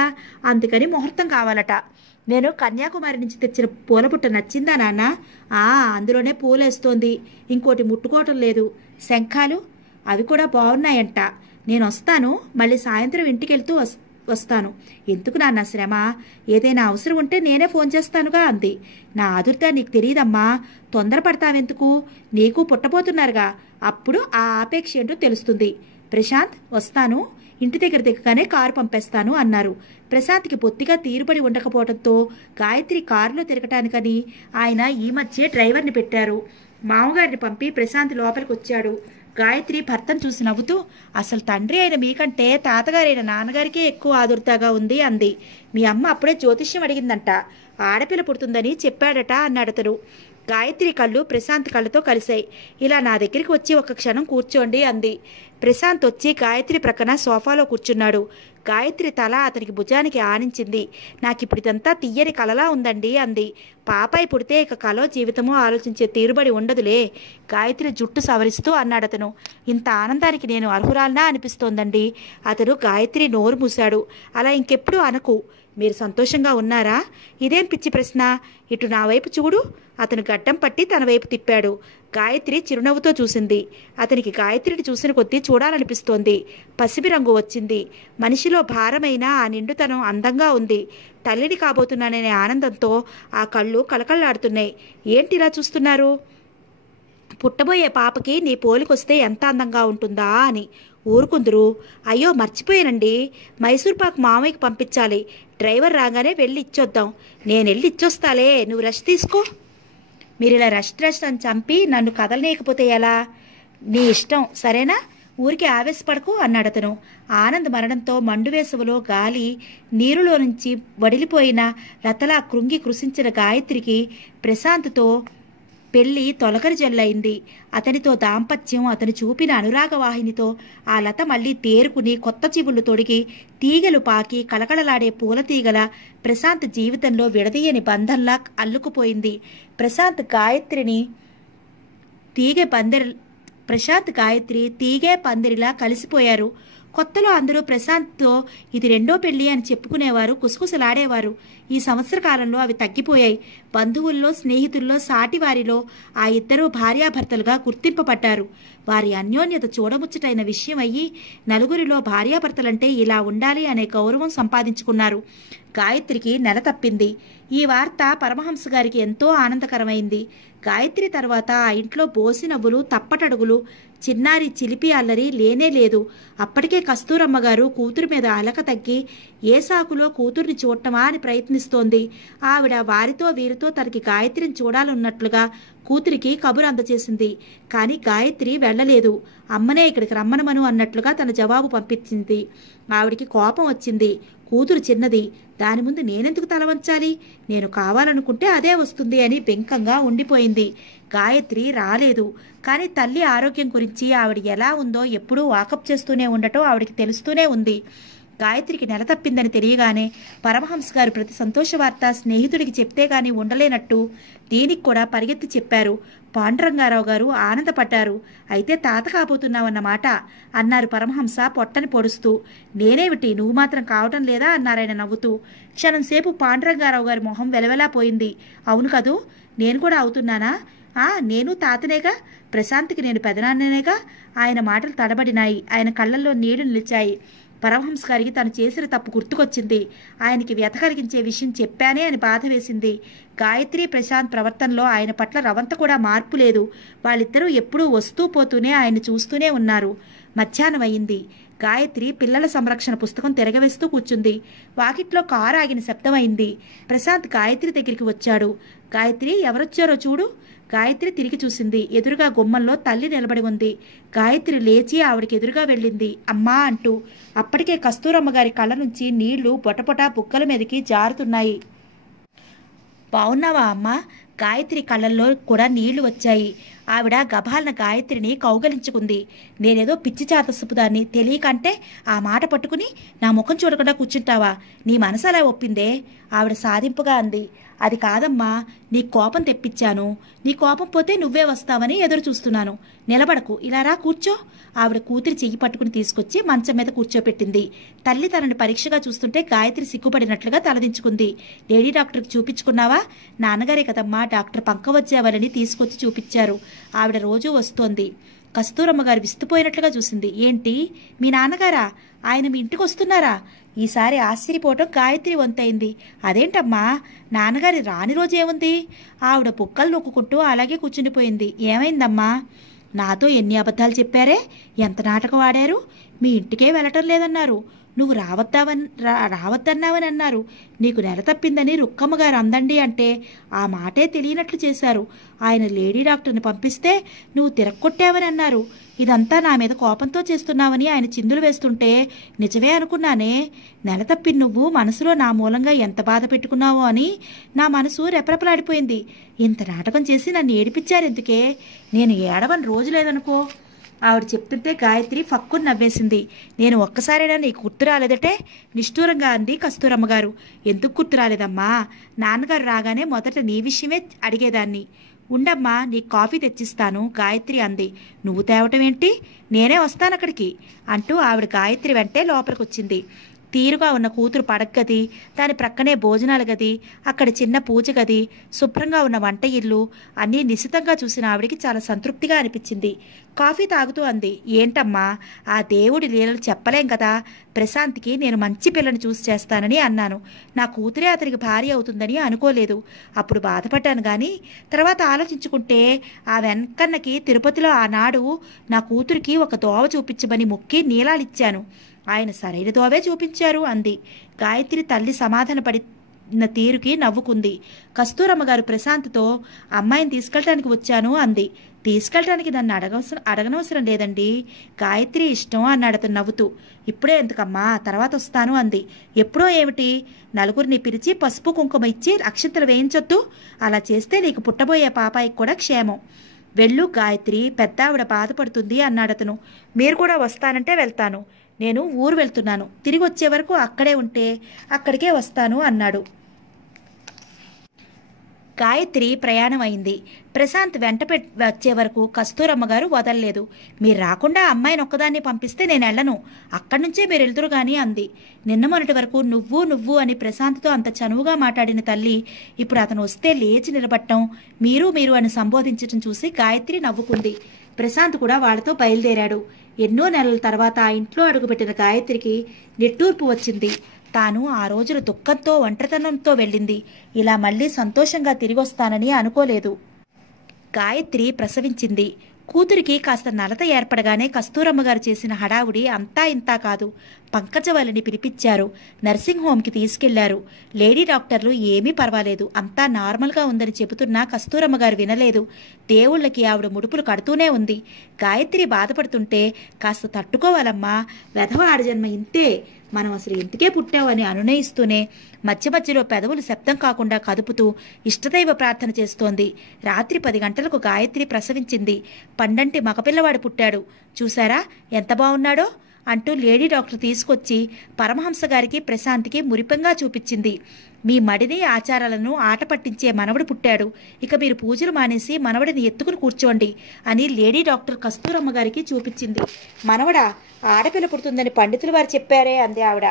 అందుకని ముహూర్తం కావాలట. నేను కన్యాకుమారి నుంచి తెచ్చిన పూలబుట్ట నచ్చిందా నాన్న? అందులోనే పూలేస్తోంది. ఇంకోటి ముట్టుకోవటం లేదు. శంఖాలు అవి కూడా బాగున్నాయంట. నేను వస్తాను. మళ్ళీ సాయంత్రం ఇంటికి వెళ్తూ వస్తాను. ఎందుకు నాన్న శ్రమ? ఏదైనా అవసరం ఉంటే నేనే ఫోన్ చేస్తానుగా అంది. నా ఆదుర్దా నీకు తెలియదమ్మా. తొందరపడతావెందుకు? నీకు పుట్టబోతున్నారుగా, అప్పుడు ఆ ఆపేక్ష ఏంటో తెలుస్తుంది. ప్రశాంత్, వస్తాను. ఇంటి దగ్గర దిగగానే కారు పంపేస్తాను అన్నారు. ప్రశాంత్కి బొత్తిగా తీరుబడి ఉండకపోవడంతో గాయత్రి కారులో తిరగటానికని ఆయన ఈ మధ్య డ్రైవర్ని పెట్టారు. మామగారిని పంపి ప్రశాంత్ లోపలికి వచ్చాడు. గాయత్రి భర్తను చూసి నవ్వుతూ, అసలు తండ్రి అయిన మీకంటే తాతగారైన నాన్నగారికే ఎక్కువ ఆదుర్దాగా ఉంది అంది. మీ అమ్మ అప్పుడే జ్యోతిష్యం అడిగిందంట. ఆడపిల్ల పుడుతుందని చెప్పాడట అన్నాడతను. గాయత్రి కళ్ళు ప్రశాంత్ కళ్ళతో కలిశాయి. ఇలా నా దగ్గరికి వచ్చి ఒక క్షణం కూర్చోండి అంది. ప్రశాంత్ వచ్చి గాయత్రి ప్రక్కన సోఫాలో కూర్చున్నాడు. గాయత్రి తల అతనికి భుజానికి ఆనించింది. నాకిప్పుడు ఇదంతా తీయని కలలా ఉందండి అంది. పాపాయి పుడితే ఇక కలో జీవితమో ఆలోచించే తీరుబడి ఉండదులే. గాయత్రి జుట్టు సవరిస్తూ అన్నాడతను. ఇంత ఆనందానికి నేను అర్హురాలనా అనిపిస్తోందండి. అతడు గాయత్రి నోరు మూశాడు. అలా ఇంకెప్పుడు అనకు. మీరు సంతోషంగా ఉన్నారా? ఇదేం పిచ్చి ప్రశ్న? ఇటు నా వైపు చూడు. అతను గడ్డం పట్టి తన వైపు తిప్పాడు. గాయత్రి చిరునవ్వుతో చూసింది. అతనికి గాయత్రిని చూసిన కొద్దీ చూడాలనిపిస్తోంది. పసిబి రంగు వచ్చింది. మనిషిలో భారమైన ఆ నిండుతనం అందంగా ఉంది. తల్లిని కాబోతున్నాననే ఆనందంతో ఆ కళ్ళు కళకళలాడుతున్నాయి. ఏంటిలా చూస్తున్నారు? పుట్టబోయే పాపకి నీ పోలికొస్తే ఎంత అందంగా ఉంటుందా అని. ఊరుకుందురు. అయ్యో మర్చిపోయానండి, మైసూర్పాకు మామయ్యకి పంపించాలి. డ్రైవర్ రాగానే వెళ్ళి ఇచ్చొద్దాం. నేను వెళ్ళి ఇచ్చొస్తాలే, నువ్వు రెస్ట్ తీసుకో. మీరు ఇలా రెస్ట్ అని చంపి నన్ను కదలనీయకపోతే ఎలా? నీ ఇష్టం, సరేనా? ఊరికి ఆవేశపడకు అన్నాడతను. ఆనంద్ మరణంతో మండు వేసవిలో గాలి నీరులో నుంచి వడిలిపోయిన లతలా కృంగి కృషించిన గాయత్రికి పెళ్లి తొలకరి జల్లయింది. అతనితో దాంపత్యం, అతను చూపిన అనురాగవాహినితో ఆ లత మళ్ళీ తేరుకుని కొత్త చివుళ్ళు తొడిగి తీగలు పాకి కళకళలాడే పూల తీగల ప్రశాంత్ జీవితంలో విడదీయని బంధంలా అల్లుకుపోయింది. గాయత్రి తీగే పందిరిలా కలిసిపోయారు. కొత్తలో అందరూ ప్రశాంత్తో ఇది రెండో పెళ్లి అని చెప్పుకునేవారు, కుసకుసలాడేవారు. ఈ సంవత్సర కాలంలో అవి తగ్గిపోయాయి. బంధువుల్లో, స్నేహితుల్లో, సాటివారిలో ఆ ఇద్దరూ భార్యాభర్తలుగా గుర్తింపబడ్డారు. వారి అన్యోన్యత చూడముచ్చటైన విషయం అయ్యి నలుగురిలో భార్యాభర్తలంటే ఇలా ఉండాలి అనే గౌరవం సంపాదించుకున్నారు. గాయత్రికి నెల తప్పింది. ఈ వార్త పరమహంస గారికి ఎంతో ఆనందకరమైంది. గాయత్రి తర్వాత ఆ ఇంట్లో బోసి నవ్వులు, తప్పటడుగులు, చిన్నారి చిలిపి అల్లరి లేనే లేదు. అప్పటికే కస్తూరమ్మ గారు కూతురు మీద అలక తగ్గి ఏ సాకులో కూతుర్ని చూడటమా అని ప్రయత్నిస్తోంది. ఆవిడ వారితో వీరితో తనకి గాయత్రిని చూడాలన్నట్లుగా కూతురికి కబురు అందచేసింది. కానీ గాయత్రి వెళ్ళలేదు. అమ్మనే ఇక్కడికి రమ్మనమను అన్నట్లుగా తన జవాబు పంపించింది. ఆవిడికి కోపం వచ్చింది. కూతురు చిన్నది, దాని ముందు నేనెందుకు తల వంచాలి? నేను కావాలనుకుంటే అదే వస్తుంది అని బెంకంగా ఉండిపోయింది. గాయత్రి రాలేదు. కానీ తల్లి ఆరోగ్యం గురించి ఆవిడ ఎలా ఉందో ఎప్పుడూ వాకప్ చేస్తూనే ఉండటం ఆవిడికి తెలుస్తూనే ఉంది. గాయత్రికి నెల తప్పిందని తెలియగానే పరమహంస గారు ప్రతి సంతోష వార్త స్నేహితుడికి చెప్తే గాని ఉండలేనట్టు దీనికి కూడా పరిగెత్తి చెప్పారు. పాండురంగారావు గారు ఆనందపడ్డారు. అయితే తాత కాబోతున్నావన్నమాట అన్నారు పరమహంస పొట్టని పొడుస్తూ. నేనేమిటి, నువ్వు మాత్రం కావటం లేదా అన్నారాయన నవ్వుతూ. క్షణంసేపు పాండురంగారావు గారి మొహం వెలవెలా పోయింది. అవును కదూ, నేను కూడా అవుతున్నానా? నేను తాతనేగా, ప్రశాంత్కి నేను పెదనాన్ననేగా. ఆయన మాటలు తడబడినాయి. ఆయన కళ్ళల్లో నీళ్లు నిలిచాయి. పరమహంస గారికి తను చేసిన తప్పు గుర్తుకొచ్చింది. ఆయనకి వ్యథ కలిగించే విషయం చెప్పానే అని బాధ వేసింది. గాయత్రి, ప్రశాంత్ ప్రవర్తనలో ఆయన పట్ల రవంత కూడా మార్పు లేదు. వాళ్ళిద్దరూ ఎప్పుడూ వస్తూ పోతూనే ఆయన చూస్తూనే ఉన్నారు. మధ్యాహ్నం అయింది. గాయత్రి పిల్లల సంరక్షణ పుస్తకం తిరగవేస్తూ కూర్చుంది. వాకిట్లో కారు ఆగిన శబ్దమైంది. ప్రశాంత్ గాయత్రి దగ్గరికి వచ్చాడు. గాయత్రి, ఎవరొచ్చారో చూడు. గాయత్రి తిరిగి చూసింది. ఎదురుగా గుమ్మంలో తల్లి నిలబడి ఉంది. గాయత్రి లేచి ఆవిడికి ఎదురుగా వెళ్ళింది. అమ్మా అంటూ. అప్పటికే కస్తూరమ్మ గారి కళ్ళ నుంచి నీళ్లు పొటపొట బుగ్గల మీదకి జారుతున్నాయి. బావున్నావా అమ్మా? గాయత్రి కళ్ళల్లో కూడా నీళ్లు వచ్చాయి. ఆవిడ గభాలన గాయత్రిని కౌగలించుకుంది. నేనేదో పిచ్చి చాతసుపు దాన్ని తెలియకంటే ఆ మాట పట్టుకుని నా ముఖం చూడకుండా కూర్చుంటావా? నీ మనసు అలా ఒప్పిందే? ఆవిడ సాధింపుగా అంది. అది కాదమ్మా, నీ కోపం తెప్పించాను. నీ కోపం పోతే నువ్వే వస్తావని ఎదురు చూస్తున్నాను. నిలబడకు, ఇలా రా, కూర్చో. ఆవిడ కూతురి చెయ్యి పట్టుకుని తీసుకొచ్చి మంచం మీద కూర్చోపెట్టింది. తల్లి తనని పరీక్షగా చూస్తుంటే గాయత్రి సిగ్గుపడినట్లుగా తలదించుకుంది. లేడీ డాక్టర్కి చూపించుకున్నావా? నాన్నగారే కదమ్మా, డాక్టర్ పంకవచ్చేవారని తీసుకొచ్చి చూపించారు. ఆవిడ రోజూ వస్తోంది. కస్తూరమ్మ గారు విస్తుపోయినట్లుగా చూసింది. ఏంటి, మీ నాన్నగారా? ఆయన మీ ఇంటికి వస్తున్నారా? ఈసారి ఆశ్చర్యపోవటం గాయత్రి వంతైంది. అదేంటమ్మా, నాన్నగారి రాని రోజు ఏముంది? ఆవిడ బుక్కలు నొక్కుంటూ అలాగే కూర్చుండిపోయింది. ఏమైందమ్మా? నాతో ఎన్ని అబద్ధాలు చెప్పారే, ఎంత నాటకం ఆడారు. మీ ఇంటికే వెళ్ళటం లేదన్నారు. నువ్వు రావద్దన్నావని అన్నారు. నీకు నెల తప్పిందని రుక్కమ్మగారు అందండి అంటే ఆ మాటే తెలియనట్లు చేశారు. ఆయన లేడీ డాక్టర్ని పంపిస్తే నువ్వు తిరక్కొట్టావని అన్నారు. ఇదంతా నా మీద కోపంతో చేస్తున్నావని ఆయన చిందులు వేస్తుంటే నిజమే అనుకున్నానే. నెల తప్పి నువ్వు మనసులో నా మూలంగా ఎంత బాధ పెట్టుకున్నావో అని నా మనసు రెపరెపలాడిపోయింది. ఇంత నాటకం చేసి నన్ను ఏడిపించారెందుకే? నేను ఏడవని రోజు లేదనుకో. ఆవిడ చెప్తుంటే గాయత్రి ఫక్కుని నవ్వేసింది. నేను ఒక్కసారైనా నీకు గుర్తు రాలేదటే? నిష్ఠూరంగా అంది కస్తూరమ్మ గారు. ఎందుకు గుర్తు రాలేదమ్మా? నాన్నగారు రాగానే మొదట నీ విషయమే అడిగేదాన్ని. ఉండమ్మా, నీకు కాఫీ తెచ్చిస్తాను, గాయత్రి అంది. నువ్వు తేవటం ఏంటి? నేనే వస్తాను అక్కడికి అంటూ ఆవిడ గాయత్రి వెంటే లోపలికి వచ్చింది. తీరుగా ఉన్న కూతురు పడగది, దాని ప్రక్కనే భోజనాల గది, అక్కడ చిన్న పూజ గది, శుభ్రంగా ఉన్న వంట ఇల్లు అన్నీ నిశితంగా చూసిన ఆవిడికి చాలా సంతృప్తిగా అనిపించింది. కాఫీ తాగుతూ అంది. ఏంటమ్మా, ఆ దేవుడి లీలలు చెప్పలేం కదా. ప్రశాంత్కి నేను మంచి పిల్లని చూసి చేస్తానని అన్నాను. నా కూతురే అతనికి భార్య అవుతుందని అనుకోలేదు. అప్పుడు బాధపడ్డాను. కానీ తర్వాత ఆలోచించుకుంటే ఆ వెంకన్నకి తిరుపతిలో ఆనాడు నా కూతురికి ఒక దోవ చూపించమని మొక్కి నీలాలిచ్చాను. ఆయన సరైన దోవే చూపించారు అంది. గాయత్రి తల్లి సమాధానపడి తీరుకి నవ్వుకుంది. కస్తూరమ్మ గారు ప్రశాంత్తో అమ్మాయిని తీసుకెళ్ళటానికి వచ్చాను అంది. తీసుకెళ్ళటానికి నన్ను అడగనవసరం లేదండి, గాయత్రి ఇష్టం అన్నాడు అతను నవ్వుతూ. ఇప్పుడే ఎందుకమ్మా, తర్వాత వస్తాను అంది. ఎప్పుడో ఏమిటి, నలుగురిని పిలిచి పసుపు కుంకుమ ఇచ్చి అక్షంతలు వేయించొద్దు, అలా చేస్తే నీకు పుట్టబోయే పాపాయికి కూడా క్షేమం. వెళ్ళు గాయత్రి, పెద్దావిడ బాధపడుతుంది అన్నాడతను. మీరు కూడా వస్తానంటే వెళ్తాను, నేను ఊరు వెళ్తున్నాను, తిరిగి వచ్చే వరకు అక్కడే ఉంటే అక్కడికే వస్తాను అన్నాడు. గాయత్రి ప్రయాణం అయింది. ప్రశాంత్ వెంట వచ్చే వరకు కస్తూరమ్మ గారు వదలలేదు. మీరు రాకుండా అమ్మాయిని ఒక్కదాన్ని పంపిస్తే నేను వెళ్ళను, అక్కడి నుంచే మీరు వెళ్తురు కానీ అంది. నిన్న మొన్నటి వరకు నువ్వు నువ్వు అని ప్రశాంత్తో అంత చనువుగా మాట్లాడిన తల్లి ఇప్పుడు అతను వస్తే లేచి నిలబట్టం, మీరు మీరు అని సంబోధించడం చూసి గాయత్రి నవ్వుకుంది. ప్రశాంత్ కూడా వాళ్ళతో బయలుదేరాడు. ఎన్నో నెలల తర్వాత ఆ ఇంట్లో అడుగుపెట్టిన గాయత్రికి నిట్టూర్పు వచ్చింది. తాను ఆ రోజులు దుఃఖంతో ఒంటరితనంతో వెళ్ళింది. ఇలా మళ్ళీ సంతోషంగా తిరిగొస్తానని అనుకోలేదు. గాయత్రి ప్రసవించింది. కూతురికి కాస్త నలత ఏర్పడగానే కస్తూరమ్మ గారు చేసిన హడావుడి అంతా ఇంతా కాదు. పంకజవల్లిని పిలిపించారు, నర్సింగ్ హోమ్కి తీసుకెళ్లారు. లేడీ డాక్టర్లు ఏమీ పర్వాలేదు, అంతా నార్మల్గా ఉందని చెబుతున్నా కస్తూరమ్మ గారు వినలేదు. దేవుళ్ళకి ఆవిడ ముడుపులు కడుతూనే ఉంది. గాయత్రి బాధపడుతుంటే కాస్త తట్టుకోవాలమ్మా, వెధవ ఆడజన్మ ఇంతే, మనం అసలు ఇంటికే పుట్టామని అనునయిస్తూనే మధ్య మధ్యలో పెదవులు శబ్దం కాకుండా కదుపుతూ ఇష్టదైవ ప్రార్థన చేస్తోంది. రాత్రి 10 గంటలకు గాయత్రి ప్రసవించింది. పండంటి మగపిల్లవాడు పుట్టాడు. చూసారా ఎంత బాగున్నాడో అంటూ లేడీ డాక్టర్ తీసుకొచ్చి పరమహంస గారికి ప్రశాంత్కి మురిపంగా చూపించింది. మీ మడిని ఆచారాలను ఆట పట్టించే మనవడు పుట్టాడు, ఇక మీరు పూజలు మానేసి మనవడిని ఎత్తుకుని కూర్చోండి అని లేడీ డాక్టర్ కస్తూరమ్మ గారికి చూపించింది. మనవడా, ఆడపిల్ల పుడుతుందని పండితులు వారు చెప్పారే అంది ఆవిడ.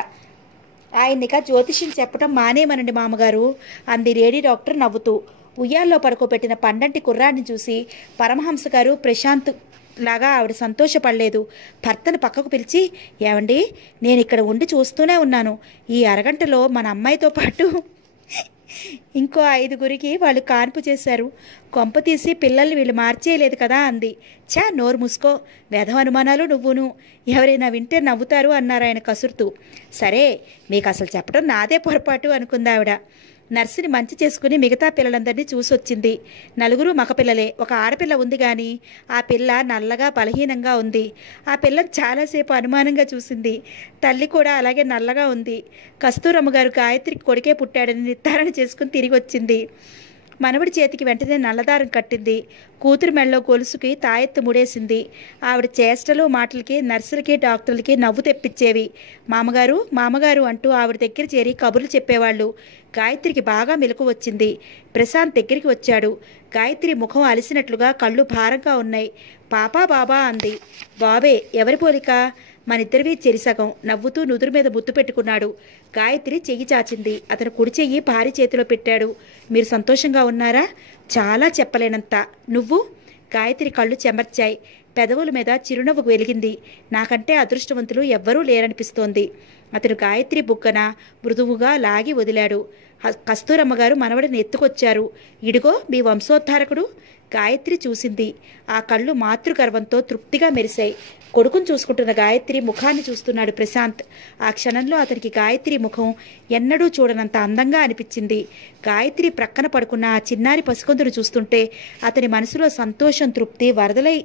ఆయన్నిక జ్యోతిష్యం చెప్పడం మానేమనండి మామగారు అంది లేడీ డాక్టర్ నవ్వుతూ. ఉయ్యాల్లో పడుకోబెట్టిన పండంటి కుర్రాడిని చూసి పరమహంస గారు ప్రశాంత్ లాగా ఆవిడ సంతోషపడలేదు. భర్తను పక్కకు పిలిచి, ఏమండి, నేను ఇక్కడ ఉండి చూస్తూనే ఉన్నాను, ఈ అరగంటలో మన అమ్మాయితో పాటు ఇంకో 5గురికి వాళ్ళు కాన్పు చేశారు, కొంప తీసి పిల్లల్ని వీళ్ళు మార్చేయలేదు కదా అంది. నోరు మూసుకో, వెధవ అనుమానాలు నువ్వును, ఎవరైనా వింటే నవ్వుతారు అన్నారు ఆయన కసురుతూ. సరే, మీకు అసలు చెప్పడం నాదే పొరపాటు అనుకుందావిడ. నర్సుని మంచి చేసుకుని మిగతా పిల్లలందరినీ చూసొచ్చింది. 4 మగపిల్లలే, ఒక ఆడపిల్ల ఉంది కానీ ఆ పిల్ల నల్లగా బలహీనంగా ఉంది. ఆ పిల్లని చాలాసేపు అనుమానంగా చూసింది. తల్లి కూడా అలాగే నల్లగా ఉంది. కస్తూరమ్మ గారు గాయత్రికి కొడుకే పుట్టాడని నిర్ధారణ చేసుకుని తిరిగి వచ్చింది. మనవడి చేతికి వెంటనే నల్లదారం కట్టింది. కూతురు మెళ్ళలో గొలుసుకి తాయెత్తు ముడేసింది. ఆవిడ చేష్టలు మాటలకి నర్సులకి డాక్టర్లకి నవ్వు తెప్పించేవి. మామగారు మామగారు అంటూ ఆవిడ దగ్గర చేరి కబుర్లు చెప్పేవాళ్ళు. గాయత్రికి బాగా మెలకు వచ్చింది. ప్రశాంత్ దగ్గరికి వచ్చాడు. గాయత్రి ముఖం అలిసినట్లుగా, కళ్ళు భారంగా ఉన్నాయి. పాపా బాబా అంది. బాబే, ఎవరి పోలిక? మనిద్దరివి చెరిసగం. నవ్వుతూ నుదురు మీద ముద్దు పెట్టుకున్నాడు. గాయత్రి చెయ్యి చాచింది. అతను కుడి చెయ్యి భార్య చేతిలో పెట్టాడు. మీరు సంతోషంగా ఉన్నారా? చాలా చెప్పలేనంత. నువ్వు? గాయత్రి కళ్ళు చెమర్చాయి. పెదవుల మీద చిరునవ్వు వెలిగింది. నాకంటే అదృష్టవంతులు ఎవ్వరూ లేరనిపిస్తోంది. అతను గాయత్రి బుగ్గన మృదువుగా లాగి వదిలాడు. కస్తూరమ్మ గారు మనవడిని ఎత్తుకొచ్చారు. ఇడిగో మీ వంశోద్ధారకుడు. గాయత్రి చూసింది. ఆ కళ్ళు మాతృగర్వంతో తృప్తిగా మెరిశాయి. కొడుకును చూసుకుంటున్న గాయత్రి ముఖాన్ని చూస్తున్నాడు ప్రశాంత్. ఆ క్షణంలో అతనికి గాయత్రి ముఖం ఎన్నడూ చూడనంత అందంగా అనిపించింది. గాయత్రి ప్రక్కన పడుకున్న ఆ చిన్నారి పసికొందును చూస్తుంటే అతని మనసులో సంతోషం, తృప్తి వరదలై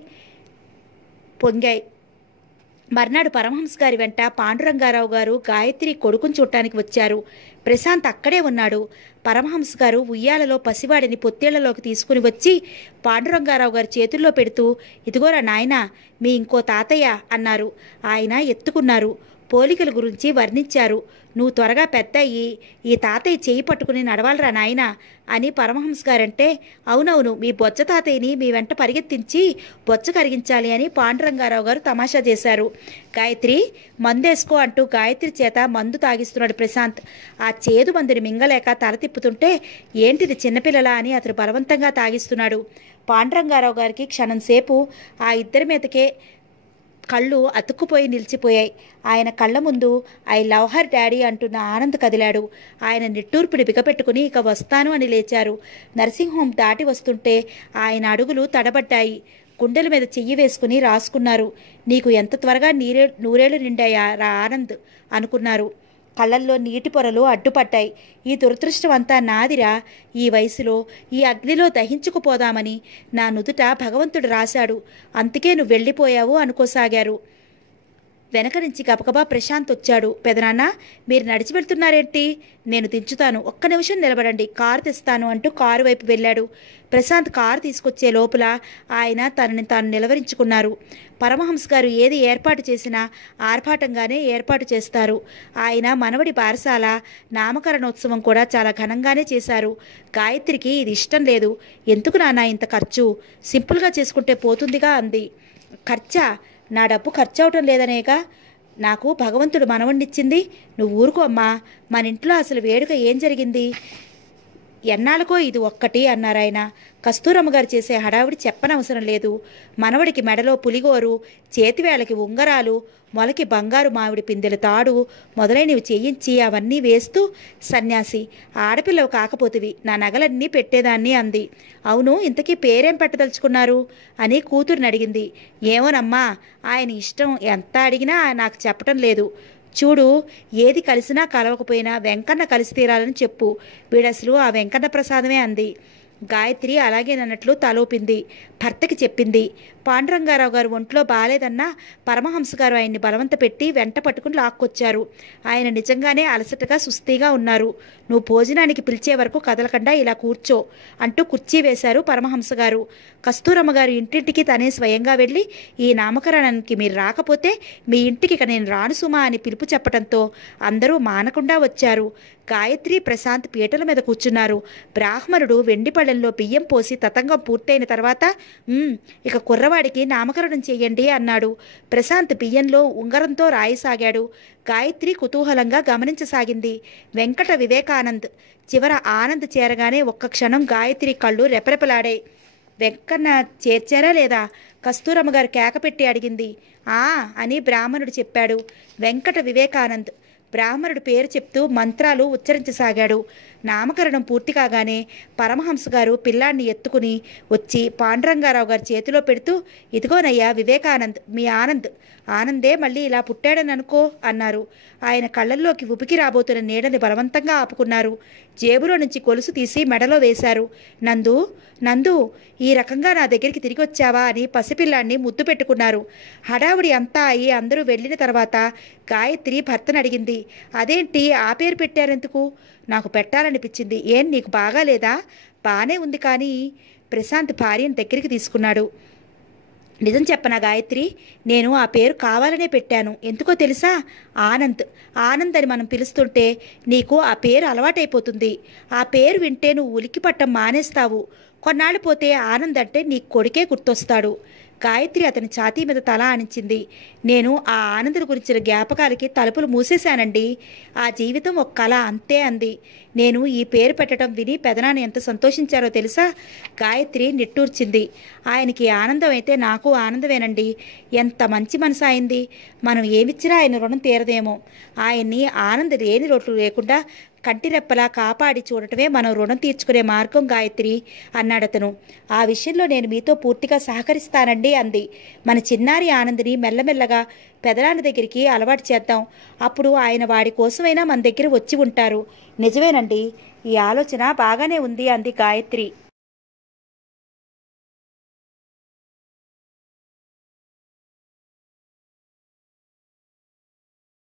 పొంగాయి. మర్నాడు పరమహంస గారి వెంట పాండురంగారావు గారు గాయత్రి కొడుకును చూడటానికి వచ్చారు. ప్రశాంత్ అక్కడే ఉన్నాడు. పరమహంస గారు ఉయ్యాలలో పసివాడిని పొత్తేళ్లలోకి తీసుకుని వచ్చి పాండురంగారావు గారి చేతుల్లో పెడుతూ, ఇదిగోరా నాయనా, మీ ఇంకో తాతయ్య అన్నారు. ఆయన ఎత్తుకున్నారు. పోలికల గురించి వర్ణించారు. నువ్వు త్వరగా పెద్ద అయ్యి ఈ తాతయ్య చేయి పట్టుకుని నడవాలరా నాయనా అని పరమహంస గారంటే, అవునవును, మీ బొజ్జ తాతయ్యని మీ వెంట పరిగెత్తించి బొజ్జ కరిగించాలి అని పాండురంగారావు గారు తమాషా చేశారు. గాయత్రి, మందేసుకో అంటూ గాయత్రి చేత మందు తాగిస్తున్నాడు ప్రశాంత్. ఆ చేదు మందుని మింగలేక తల తిప్పుతుంటే, ఏంటిది చిన్నపిల్లలా అని అతను బలవంతంగా తాగిస్తున్నాడు. పాండురంగారావు గారికి క్షణంసేపు ఆ ఇద్దరి మీదకే కళ్ళు అతుక్కుపోయి నిలిచిపోయాయి. ఆయన కళ్ళ ముందు ఐ లవ్ హర్ డాడీ అంటున్న ఆనంద్ కదిలాడు. ఆయన నిట్టూర్పుని బిగపెట్టుకుని ఇక వస్తాను అని లేచారు. నర్సింగ్ హోమ్ దాటి వస్తుంటే ఆయన అడుగులు తడబడ్డాయి. గుండెల మీద చెయ్యి వేసుకుని రాసుకున్నారు. నీకు ఎంత త్వరగా నూరేళ్లు నిండాయా రా ఆనంద్ అనుకున్నారు. కళ్ళల్లో నీటి పొరలు అడ్డుపడ్డాయి. ఈ దురదృష్టం అంతా నాదిరా. ఈ వయసులో ఈ అగ్నిలో దహించుకుపోదామని నా నుదుట భగవంతుడు రాశాడు. అందుకే నువ్వు వెళ్ళిపోయావు అనుకోసాగారు. వెనక నుంచి గబగబా ప్రశాంత్ వచ్చాడు. పెదనాన్న, మీరు నడిచి వెళ్తున్నారేంటి? నేను దించుతాను, ఒక్క నిమిషం నిలబడండి, కారు తెస్తాను అంటూ కారు వైపు వెళ్ళాడు. ప్రశాంత్ కారు తీసుకొచ్చే లోపల ఆయన తనని తాను నిలవరించుకున్నారు. పరమహంస గారు ఏది ఏర్పాటు చేసినా ఆర్భాటంగానే ఏర్పాటు చేస్తారు. ఆయన మనవడి బారసాల నామకరణోత్సవం కూడా చాలా ఘనంగానే చేశారు. గాయత్రికి ఇది ఇష్టం లేదు. ఎందుకు నాన్న ఇంత ఖర్చు? సింపుల్గా చేసుకుంటే పోతుందిగా అంది. ఖర్చా? నా డబ్బు ఖర్చు అవటం లేదనేగా నాకు భగవంతుడు మనవణ్ణిచ్చింది. నువ్వు ఊరుకో అమ్మా. మన ఇంట్లో అసలు వేడుక ఏం జరిగింది? ఎన్నాళ్ళకో ఇది ఒక్కటి అన్నారాయన. కస్తూరమ్మ గారు చేసే హడావిడి చెప్పనవసరం లేదు. మనవడికి మెడలో పులిగోరు, చేతివేళకి ఉంగరాలు, మొలకి బంగారు మామిడి పిందెల తాడు మొదలైనవి చేయించి అవన్నీ వేస్తూ, సన్యాసి ఆడపిల్లవు కాకపోతివి, నా నగలన్నీ పెట్టేదాన్ని అంది. అవును, ఇంతకీ పేరేం పెట్టదలుచుకున్నారు అని కూతురుని అడిగింది. ఏమోనమ్మా, ఆయన ఇష్టం, ఎంత అడిగినా నాకు చెప్పటం లేదు. చూడు, ఏది కలిసినా కలవకపోయినా వెంకన్న కలిసి తీరాలని చెప్పు. వీడసలు ఆ వెంకన్న ప్రసాదమే అంది. గాయత్రి అలాగేనన్నట్లు తలోపింది. భర్తకి చెప్పింది. పాండురంగారావు గారు ఒంట్లో బాలేదన్నా పరమహంస గారు ఆయన్ని బలవంత పెట్టి వెంట పట్టుకుని లాక్కొచ్చారు. ఆయన నిజంగానే అలసటగా సుస్తీగా ఉన్నారు. నువ్వు భోజనానికి పిలిచే వరకు కదలకుండా ఇలా కూర్చో అంటూ కుర్చీ వేశారు పరమహంస గారు. కస్తూరమ్మ గారు ఇంటింటికి తనే స్వయంగా వెళ్ళి, ఈ నామకరణానికి మీరు రాకపోతే మీ ఇంటికి ఇక నేను రాను సుమా అని పిలుపు చెప్పడంతో అందరూ మానకుండా వచ్చారు. గాయత్రి, ప్రశాంత్ పీటల మీద కూర్చున్నారు. బ్రాహ్మణుడు వెండి పళ్ళెంలో బియ్యం పోసి తతంగం పూర్తయిన తర్వాత, ఇక కుర్రవాడికి నామకరణం చెయ్యండి అన్నాడు. ప్రశాంత్ బియ్యంలో ఉంగరంతో రాయసాగాడు. గాయత్రి కుతూహలంగా గమనించసాగింది. వెంకట వివేకానంద్. చివర ఆనంద్ చేరగానే ఒక్క క్షణం గాయత్రి కళ్ళు రెపరెపలాడాయి. వెంకన్న చేర్చారా లేదా? కస్తూరమ్మ గారు కేక పెట్టి అడిగింది. ఆ అని బ్రాహ్మణుడు చెప్పాడు. వెంకట వివేకానంద్. బ్రాహ్మణుడు పేరు చెప్తూ మంత్రాలు ఉచ్చరించసాగాడు. నామకరణం పూర్తి కాగానే పరమహంస గారు పిల్లాన్ని ఎత్తుకుని వచ్చి పాండురంగారావు గారి చేతిలో పెడుతూ, ఇదిగోనయ్యా వివేకానంద్, మీ ఆనంద్. ఆనందే మళ్ళీ ఇలా పుట్టాడని అనుకో అన్నారు. ఆయన కళ్ళల్లోకి ఉపికి రాబోతున్న నీడని బలవంతంగా ఆపుకున్నారు. జేబులో నుంచి గొలుసు తీసి మెడలో వేశారు. నందు, నందు, ఈ రకంగా నా దగ్గరికి తిరిగి వచ్చావా అని పసిపిల్లాన్ని ముద్దు పెట్టుకున్నారు. హడావుడి అంతా అయి అందరూ వెళ్ళిన తర్వాత గాయత్రి భర్తను అడిగింది. అదేంటి ఆ పేరు పెట్టారెందుకు? నాకు పెట్టాలనిపించింది. ఏం నీకు బాగాలేదా? బాగానే ఉంది కానీ. ప్రశాంత్ భార్యను దగ్గరికి తీసుకున్నాడు. నిజం చెప్పనా గాయత్రి, నేను ఆ పేరు కావాలనే పెట్టాను. ఎందుకో తెలుసా? ఆనంద్. ఆనంద్ అని మనం పిలుస్తుంటే నీకు ఆ పేరు అలవాటైపోతుంది. ఆ పేరు వింటే నువ్వు ఉలికి పట్టం మానేస్తావు. కొన్నాళ్ళు పోతే ఆనంద్ అంటే నీ కొడుకే గుర్తొస్తాడు. గాయత్రి అతని ఛాతీ మీద తల ఆనించింది. నేను ఆ ఆనందుని గురించిన జ్ఞాపకాలకి తలుపులు మూసేశానండి. ఆ జీవితం ఒక కళ అంతే అంది. నేను ఈ పేరు పెట్టడం విని పెదనాన్న ఎంత సంతోషించారో తెలుసా? గాయత్రి నిట్టూర్చింది. ఆయనకి ఆనందం అయితే నాకు ఆనందమేనండి. ఎంత మంచి మనసు అయింది. మనం ఏమిచ్చినా ఆయన రుణం తీరదేమో. ఆయన్ని ఆనంద లేని లోటు లేకుండా కంటిరెప్పలా కాపాడి చూడటమే మనం రుణం తీర్చుకునే మార్గం గాయత్రి అన్నాడతను. ఆ విషయంలో నేను మీతో పూర్తిగా సహకరిస్తానండి అంది. మన చిన్నారి ఆనందిని మెల్లమెల్లగా పెదనాన్న దగ్గరికి అలవాటు చేద్దాం. అప్పుడు ఆయన వాడి కోసమైనా మన దగ్గర వచ్చి ఉంటారు. నిజమేనండి, ఈ ఆలోచన బాగానే ఉంది అంది గాయత్రి.